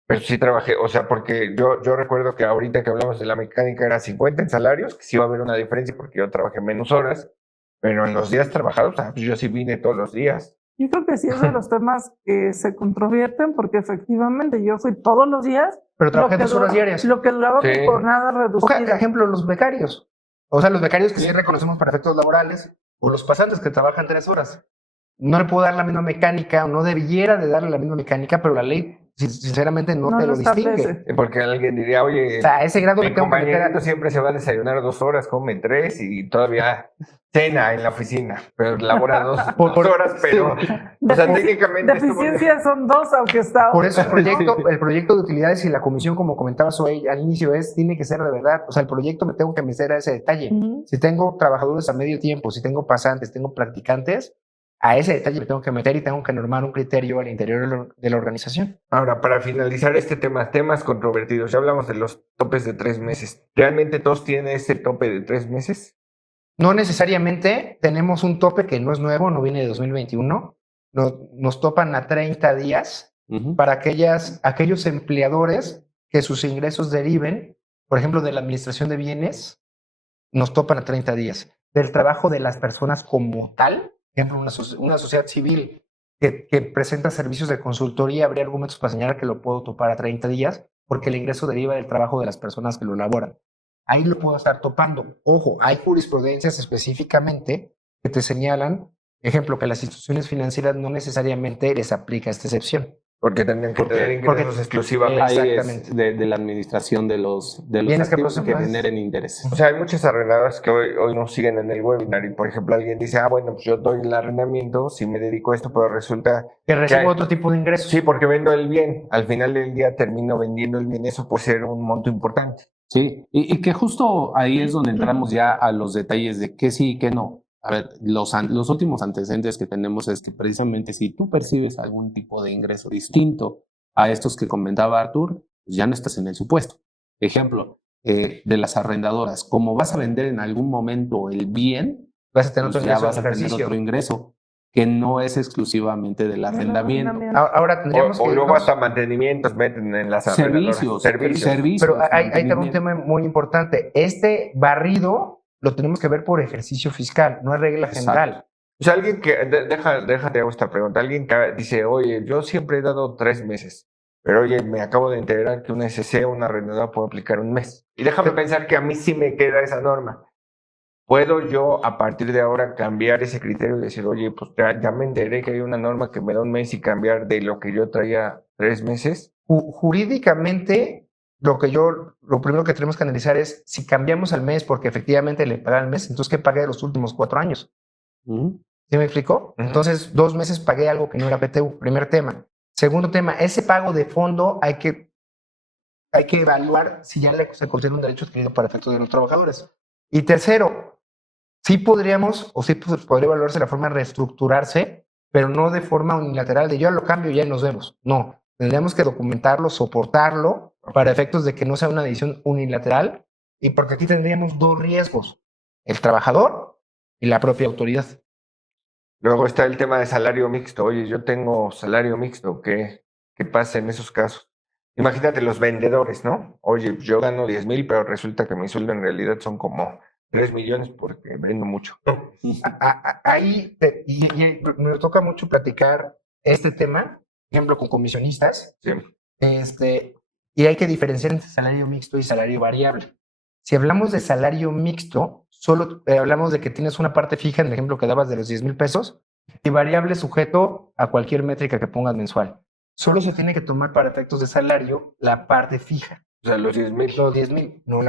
Pero sí trabajé, o sea, porque yo recuerdo que ahorita que hablamos de la mecánica era 50 en salarios, que sí va a haber una diferencia porque yo trabajé menos horas, pero en los días trabajados, pues yo sí vine todos los días. Yo creo que sí es de los temas que se controvierten porque efectivamente yo fui todos los días. Pero trabajé 2 horas diarias. Lo que duraba Sí. mi jornada reducida. Por ejemplo, los becarios. O sea, los becarios que sí reconocemos para efectos laborales, o los pasantes que trabajan 3 horas. No le puedo dar la misma mecánica, o no debiera de darle la misma mecánica, pero la ley, sinceramente, no te lo distingue. establece. Porque alguien diría, oye, O sea, a ese grado mi me tengo que meter compañerito siempre se va a desayunar 2 horas, come 3 y todavía cena en la oficina, pero labora 2 horas, pero o sea, técnicamente Deficiencias son 2, aunque está. Por eso el proyecto de utilidades y la comisión, como comentabas hoy al inicio, tiene que ser de verdad. O sea, el proyecto me tengo que meter a ese detalle. Si tengo trabajadores a medio tiempo, si tengo pasantes, tengo practicantes, a ese detalle me tengo que meter y tengo que normar un criterio al interior de la organización. Ahora, para finalizar este tema, temas controvertidos, ya hablamos de los topes de 3 meses. ¿Realmente todos tienen ese tope de 3 meses? No necesariamente tenemos un tope que no es nuevo, no viene de 2021. Nos topan a 30 días para aquellos empleadores que sus ingresos deriven, por ejemplo, de la administración de bienes, nos topan a 30 días. Del trabajo de las personas como tal, por ejemplo, una sociedad civil que presenta servicios de consultoría, habría argumentos para señalar que lo puedo topar a 30 días porque el ingreso deriva del trabajo de las personas que lo elaboran. Ahí lo puedo estar topando. Ojo, hay jurisprudencias específicamente que te señalan, ejemplo, que las instituciones financieras no necesariamente les aplica esta excepción. Porque tendrían que tener ingresos exclusivamente. Ahí Exactamente. es de la administración de los Bienes que activos que proceden. generen intereses. O sea, hay muchas arrendadoras que hoy nos siguen en el webinar y, por ejemplo, alguien dice, bueno, pues yo doy el arrendamiento, si me dedico a esto, pero resulta Que recibo hay- otro tipo de ingresos. sí, porque vendo el bien. Al final del día termino vendiendo el bien, eso puede ser un monto importante. Sí, y que justo ahí es donde entramos ya a los detalles de qué sí y qué no. A ver, los últimos antecedentes que tenemos es que precisamente si tú percibes algún tipo de ingreso distinto a estos que comentaba Artur, pues ya no estás en el supuesto. Ejemplo, de las arrendadoras, como vas a vender en algún momento el bien, Vas a tener pues otro ya ingreso vas en a tener ejercicio. otro ingreso que no es exclusivamente del arrendamiento. Ahora tendríamos O que luego irnos- hasta mantenimientos meten en las arrendadoras. Servicios. Pero hay también un mantenimiento. tema muy importante. Este barrido lo tenemos que ver por ejercicio fiscal, no es regla Exacto. general. O sea, alguien que, déjate hago esta pregunta, alguien que dice, oye, yo siempre he dado 3 meses, pero oye, me acabo de enterar que una SC, una arrendadora puede aplicar 1 mes. Y déjame pensar que a mí sí me queda esa norma. ¿Puedo yo a partir de ahora cambiar ese criterio y decir, oye, pues ya me enteré que hay una norma que me da 1 mes y cambiar de lo que yo traía 3 meses? Jurídicamente, lo primero que tenemos que analizar es si cambiamos al mes porque efectivamente le pagan al mes, entonces ¿qué pagué los últimos 4 años? ¿Sí me explicó? Entonces, 2 meses pagué algo que no era PTU, primer tema. Segundo tema, ese pago de fondo hay que evaluar si ya se considera un derecho adquirido para efectos de los trabajadores. Y tercero, sí podría evaluarse la forma de reestructurarse, pero no de forma unilateral, de yo lo cambio y ya nos vemos. No, tendríamos que documentarlo, soportarlo, para efectos de que no sea una decisión unilateral, y porque aquí tendríamos 2 riesgos, el trabajador y la propia autoridad. Luego está el tema de salario mixto. Oye, yo tengo salario mixto, ¿qué pasa en esos casos? Imagínate los vendedores, ¿no? Oye, yo gano 10,000, pero resulta que mi sueldo en realidad son como 3 millones porque vendo mucho. Ahí me toca mucho platicar este tema, por ejemplo, con comisionistas. Sí. Y hay que diferenciar entre salario mixto y salario variable. Si hablamos de salario mixto, solo hablamos de que tienes una parte fija, en el ejemplo que dabas de los 10,000 pesos, y variable sujeto a cualquier métrica que pongas mensual. Solo se tiene que tomar para efectos de salario la parte fija. O sea, los 10,000. Los 10,000. No,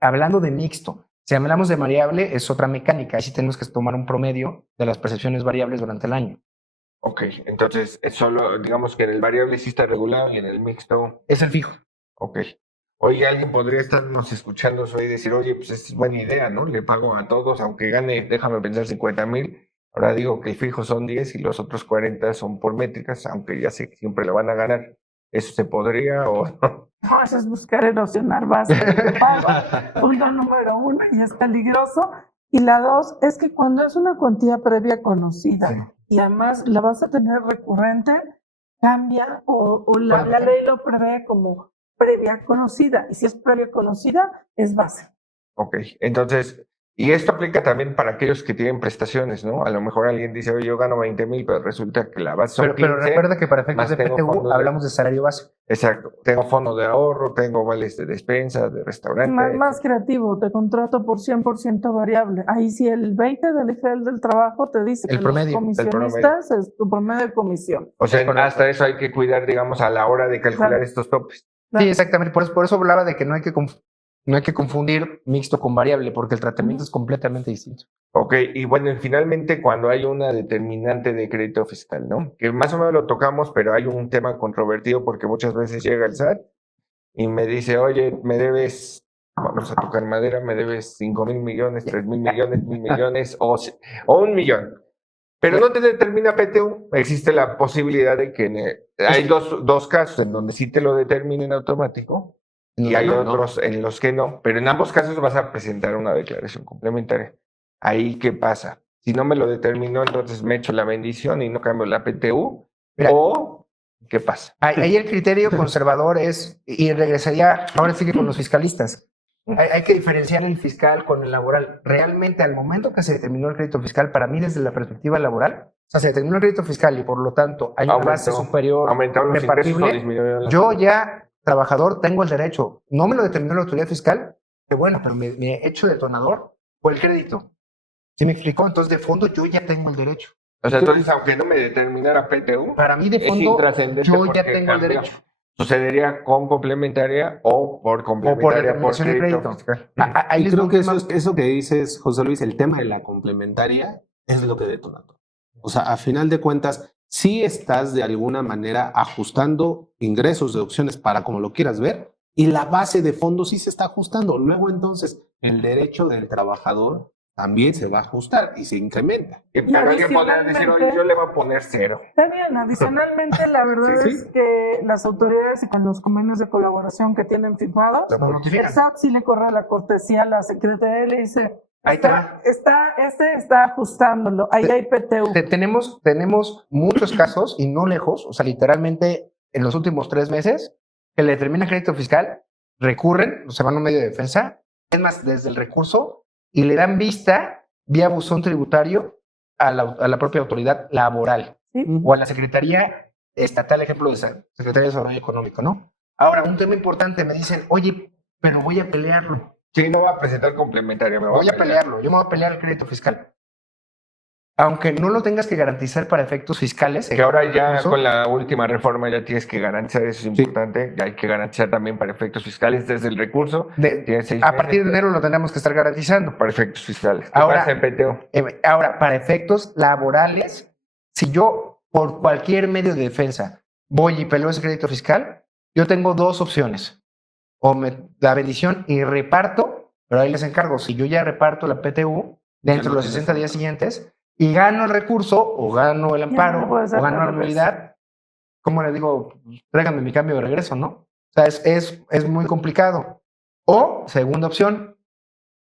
hablando de mixto. Si hablamos de variable, es otra mecánica. Ahí sí tenemos que tomar un promedio de las percepciones variables durante el año. Ok, entonces es solo, digamos que en el variable sí está regulado y en el mixto. Es el fijo. Ok. Oye, alguien podría estarnos escuchando hoy y decir, oye, pues esta es buena idea, ¿no? Le pago a todos, aunque gane, déjame pensar, 50,000. Ahora digo que el fijo son 10 y los otros 40 son por métricas, aunque ya sé que siempre lo van a ganar. ¿Eso se podría o no? No, eso es buscar erosionar bases de pago. Punto número 1, y es peligroso. Y la 2 es que cuando es una cuantía previa conocida, Sí. y además la vas a tener recurrente, cambia o la ley lo prevé como previa conocida. Y si es previa conocida, es base. Ok, entonces Y esto aplica también para aquellos que tienen prestaciones, ¿no? A lo mejor alguien dice, oye, yo gano 20,000, pero resulta que la base son Pero 15, recuerda que para efectos más de tengo PTU fondos hablamos de salario base. Exacto. Tengo fondo de ahorro, tengo vales de despensa, de restaurante. Más creativo, te contrato por 100% variable. Ahí sí el 20 del IFL del trabajo te dice El que promedio, los el comisionistas es tu promedio de comisión. O sea, Correcto. hasta eso hay que cuidar, digamos, a la hora de calcular Claro. estos topes. Sí, exactamente. Por eso hablaba de que no hay que confundir mixto con variable, porque el tratamiento es completamente distinto. Ok, y bueno, y finalmente cuando hay una determinante de crédito fiscal, ¿no? Que más o menos lo tocamos, pero hay un tema controvertido porque muchas veces llega el SAT y me dice, oye, me debes, vamos a tocar madera, me debes 5,000 millones, 3,000 millones, 1,000 millones o 1 millón. Pero no te determina PTU. Existe la posibilidad de que hay dos casos en donde sí te lo determinen automático y hay otros en los que no. Pero en ambos casos vas a presentar una declaración complementaria. Ahí, ¿qué pasa? Si no me lo determinó, entonces me echo la bendición y no cambio la PTU. Mira. ¿O qué pasa? Ahí el criterio conservador es, y regresaría, ahora sigue con los fiscalistas. Hay que diferenciar el fiscal con el laboral. Realmente, al momento que se determinó el crédito fiscal, para mí, desde la perspectiva laboral, o sea, se determinó el crédito fiscal y por lo tanto hay una base superior Aumentaron los ingresos o repartible. disminuyeron los Yo ya, trabajador, tengo el derecho. No me lo determinó la autoridad fiscal, que bueno, pero mi hecho detonador fue el crédito. ¿Sí me explicó? Entonces, de fondo, yo ya tengo el derecho. O sea, entonces, aunque no me determinara PTU, Para mí, de es fondo, intrascendente yo ya porque tengo el cambió. derecho. Sucedería con complementaria o por complementaria determinación de crédito. fiscal. Ahí Y les creo doy que un tema. eso que dices, José Luis, el tema de la complementaria es lo que detona todo. O sea, a final de cuentas, sí estás de alguna manera ajustando ingresos, deducciones para como lo quieras ver, y la base de fondo sí se está ajustando. Luego, entonces, el derecho del trabajador también se va a ajustar y se incrementa. Pero alguien podría decir, oye, yo le voy a poner 0. Está bien, adicionalmente, la verdad Sí, es que las autoridades y con los convenios de colaboración que tienen firmados, Lo notifican. el SAT sí le corre la cortesía a la secretaría y le dice, Ahí te va. está ajustándolo, ahí hay PTU. Tenemos muchos casos y no lejos, o sea, literalmente en los últimos 3 meses, que le determina crédito fiscal, recurren, se van a un medio de defensa, es más, desde el recurso, y le dan vista vía buzón tributario a la propia autoridad laboral ¿Sí? o a la Secretaría Estatal, ejemplo de Secretaría de Desarrollo Económico, ¿no? Ahora, un tema importante, me dicen, oye, pero voy a pelearlo. Sí, no va a presentar complementaria. Me Voy a pelearlo, yo me voy a pelear el crédito fiscal. Aunque no lo tengas que garantizar para efectos fiscales. Que ahora ya incluso, con la última reforma ya tienes que garantizar, eso es importante, ya hay que garantizar también para efectos fiscales desde el recurso. Tienes 6 a partir de meses enero lo tendremos que estar garantizando. para efectos fiscales. ¿Qué Ahora- pasa en PTU? Ahora, para efectos laborales, si yo por cualquier medio de defensa voy y peleo ese crédito fiscal, yo tengo 2 opciones. O me da bendición y reparto, pero ahí les encargo, si yo ya reparto la PTU dentro de los 60 días siguientes y gano el recurso o gano el amparo no puede ser o gano la al revés. nulidad, ¿cómo le digo? Tráiganme mi cambio de regreso, ¿no? O sea, es muy complicado. O, segunda opción,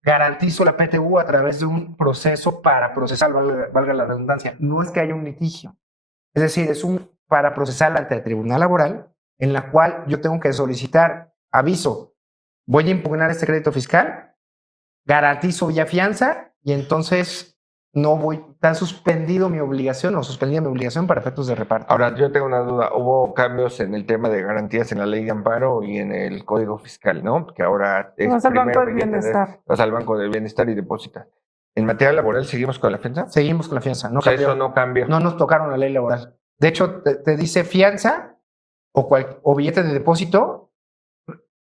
garantizo la PTU a través de un proceso para procesar, valga la redundancia. No es que haya un litigio. Es decir, es un para procesar ante el Tribunal Laboral, en la cual yo tengo que solicitar aviso. Voy a impugnar este crédito fiscal, garantizo vía fianza y entonces no voy, está suspendido mi obligación o suspendida mi obligación para efectos de reparto. Ahora, yo tengo una duda. Hubo cambios en el tema de garantías en la ley de amparo y en el Código Fiscal, ¿no? Que ahora es Vas al Banco primero del hay que tener- Bienestar. vas al Banco del Bienestar y depositas. En materia laboral, ¿seguimos con la fianza? Seguimos con la fianza. No O sea, cambió. eso no cambia. No nos tocaron la ley laboral. De hecho, te dice fianza o billete de depósito.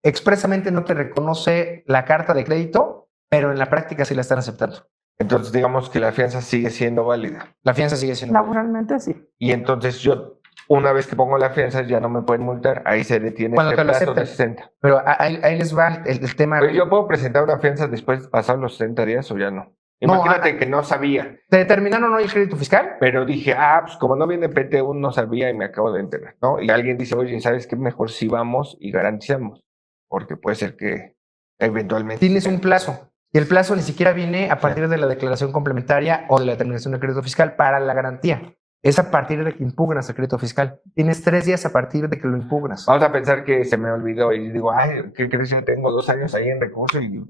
Expresamente no te reconoce la carta de crédito, pero en la práctica sí la están aceptando. Entonces, digamos que la fianza sigue siendo válida. La fianza sigue siendo. Laboralmente sí. Y entonces yo, una vez que pongo la fianza, ya no me pueden multar. Ahí se detiene Cuando este te lo plazo de acepten. 60. Pero ahí les va el tema. Pero yo puedo presentar una fianza después de pasar los 60 días o ya no. Imagínate que no sabía, ¿Te determinaron hoy el crédito fiscal? pero dije, pues como no viene PTU, no sabía y me acabo de enterar, ¿no? Y alguien dice, oye, ¿sabes qué? Mejor si vamos y garantizamos, porque puede ser que eventualmente... Tienes un plazo. Y el plazo ni siquiera viene a partir de la declaración complementaria o de la determinación del crédito fiscal para la garantía. Es a partir de que impugnas el crédito fiscal. Tienes 3 días a partir de que lo impugnas. Vamos a pensar que se me olvidó y digo, ¿qué crees? Yo tengo 2 años ahí en recurso y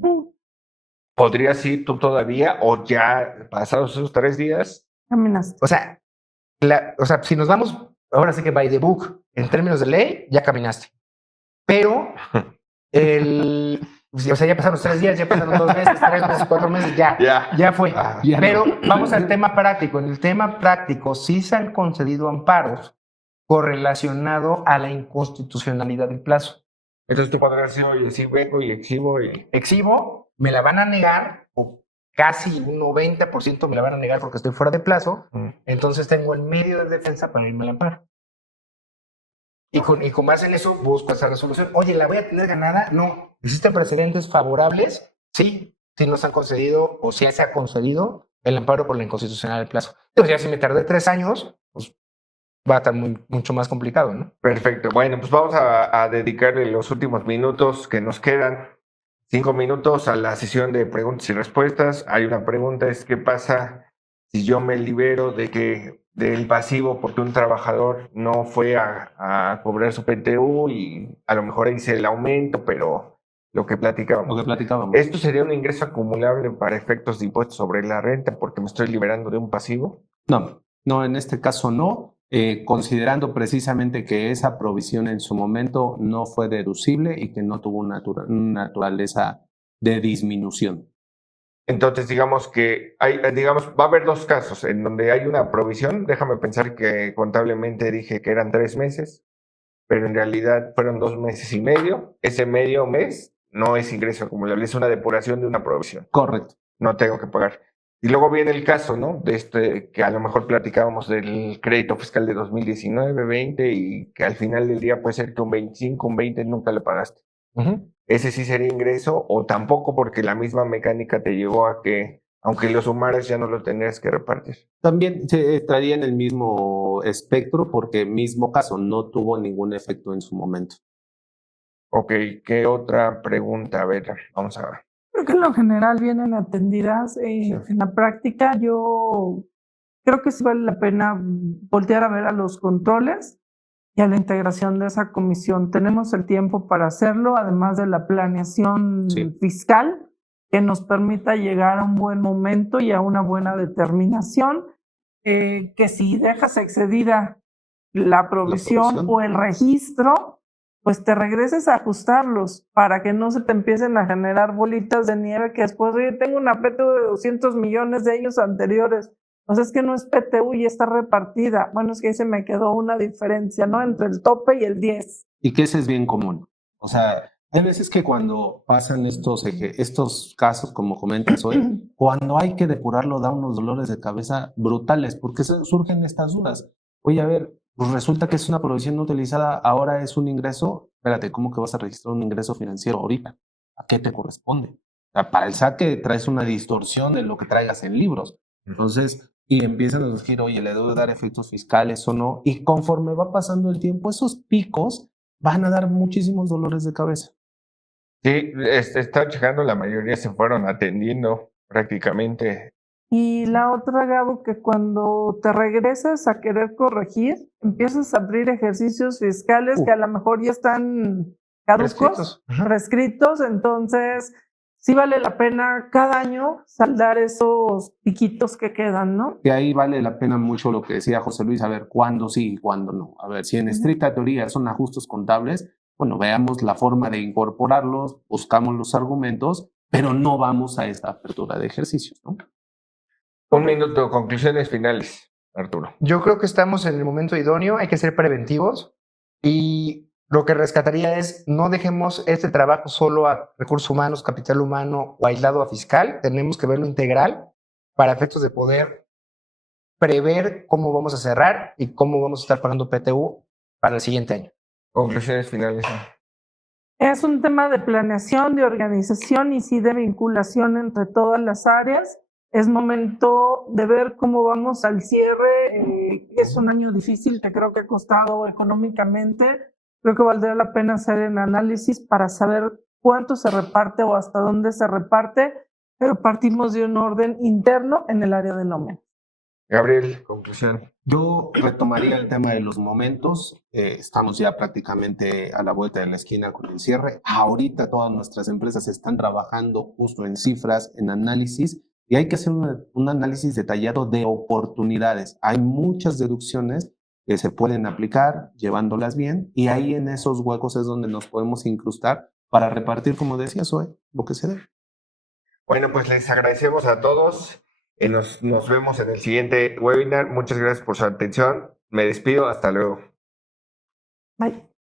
¿podrías ir tú todavía o ya pasados esos 3 días? Caminaste. O sea, si nos vamos, ahora sí que by the book, en términos de ley, ya caminaste. Pero o sea, ya pasaron los 3 días, ya pasaron 2 meses, 3 meses, 4 meses, ya fue. Ya Pero vamos al tema práctico. En el tema práctico sí se han concedido amparos correlacionado a la inconstitucionalidad del plazo. Entonces tú podrás decir, oye, sí vengo y exhibo y... Exhibo, me la van a negar, o casi un 90% me la van a negar porque estoy fuera de plazo, entonces tengo el medio de defensa para irme al amparo. Y con base en eso busco esa resolución. Oye, ¿la voy a tener ganada? No. ¿Existen precedentes favorables? Sí, sí nos han concedido o sí se ha concedido el amparo por la inconstitucionalidad del plazo. Entonces ya si me tardé 3 años, pues va a estar mucho más complicado, ¿no? Perfecto. Bueno, pues vamos a dedicarle los últimos minutos que nos quedan, 5 minutos, a la sesión de preguntas y respuestas. Hay una pregunta, es ¿qué pasa si yo me libero del pasivo porque un trabajador no fue a cobrar su PTU y a lo mejor hice el aumento, pero lo que platicábamos? ¿Esto sería un ingreso acumulable para efectos de impuestos sobre la renta porque me estoy liberando de un pasivo? No, en este caso no. Considerando precisamente que esa provisión en su momento no fue deducible y que no tuvo una naturaleza de disminución. Entonces, digamos que va a haber 2 casos en donde hay una provisión. Déjame pensar que contablemente dije que eran 3 meses, pero en realidad fueron 2 meses y medio. Ese medio mes no es ingreso acumulable, es una depuración de una provisión. Correcto. No tengo que pagar. Y luego viene el caso, ¿no? De que a lo mejor platicábamos del crédito fiscal de 2019, 20 y que al final del día puede ser que un 25, un 20 nunca lo pagaste. Ese sí sería ingreso o tampoco porque la misma mecánica te llevó a que, aunque lo sumaras, ya no lo tenías que repartir. También se estaría en el mismo espectro porque mismo caso no tuvo ningún efecto en su momento. Ok, ¿qué otra pregunta? A ver, vamos a ver. Creo que en lo general vienen atendidas. Sí. En la práctica yo creo que sí vale la pena voltear a ver a los controles y a la integración de esa comisión. Tenemos el tiempo para hacerlo, además de la planeación fiscal que nos permita llegar a un buen momento y a una buena determinación, que si dejas excedida la provisión o el registro, pues te regreses a ajustarlos para que no se te empiecen a generar bolitas de nieve que después, oye, tengo una PTU de 200 millones de años anteriores. Entonces es que no es PTU y está repartida. Bueno, es que ahí se me quedó una diferencia, ¿no? Entre el tope y el 10. Y que ese es bien común. O sea, hay veces que cuando pasan estos casos, como comentas hoy, cuando hay que depurarlo da unos dolores de cabeza brutales porque surgen estas dudas. Oye, a ver, pues resulta que es una provisión no utilizada, ahora es un ingreso. Espérate, ¿cómo que vas a registrar un ingreso financiero ahorita? ¿A qué te corresponde? O sea, para el saque traes una distorsión de lo que traigas en libros. Entonces, y empiezan a decir, oye, ¿le debo dar efectos fiscales o no? Y conforme va pasando el tiempo, esos picos van a dar muchísimos dolores de cabeza. Sí, estaba checando, la mayoría se fueron atendiendo prácticamente. Y la otra, Gabo, que cuando te regresas a querer corregir, empiezas a abrir ejercicios fiscales que a lo mejor ya están caducos, prescritos, entonces sí vale la pena cada año saldar esos piquitos que quedan, ¿no? Que ahí vale la pena mucho lo que decía José Luis, a ver cuándo sí y cuándo no. A ver, si en estricta teoría son ajustes contables, bueno, veamos la forma de incorporarlos, buscamos los argumentos, pero no vamos a esta apertura de ejercicios, ¿no? 1 minuto, conclusiones finales, Arturo. Yo creo que estamos en el momento idóneo, hay que ser preventivos y lo que rescataría es no dejemos este trabajo solo a recursos humanos, capital humano o aislado a fiscal, tenemos que verlo integral para efectos de poder prever cómo vamos a cerrar y cómo vamos a estar pagando PTU para el siguiente año. Conclusiones finales. Es un tema de planeación, de organización y sí de vinculación entre todas las áreas. Es momento de ver cómo vamos al cierre. Es un año difícil que creo que ha costado económicamente. Creo que valdría la pena hacer el análisis para saber cuánto se reparte o hasta dónde se reparte, pero partimos de un orden interno en el área de nómina. Gabriel, conclusión. Yo retomaría el tema de los momentos. Estamos ya prácticamente a la vuelta de la esquina con el cierre. Ahorita todas nuestras empresas están trabajando justo en cifras, en análisis, y hay que hacer un análisis detallado de oportunidades. Hay muchas deducciones que se pueden aplicar llevándolas bien, y ahí en esos huecos es donde nos podemos incrustar para repartir, como decía Zoe, lo que se debe. Bueno, pues les agradecemos a todos. Nos vemos en el siguiente webinar. Muchas gracias por su atención. Me despido. Hasta luego. Bye.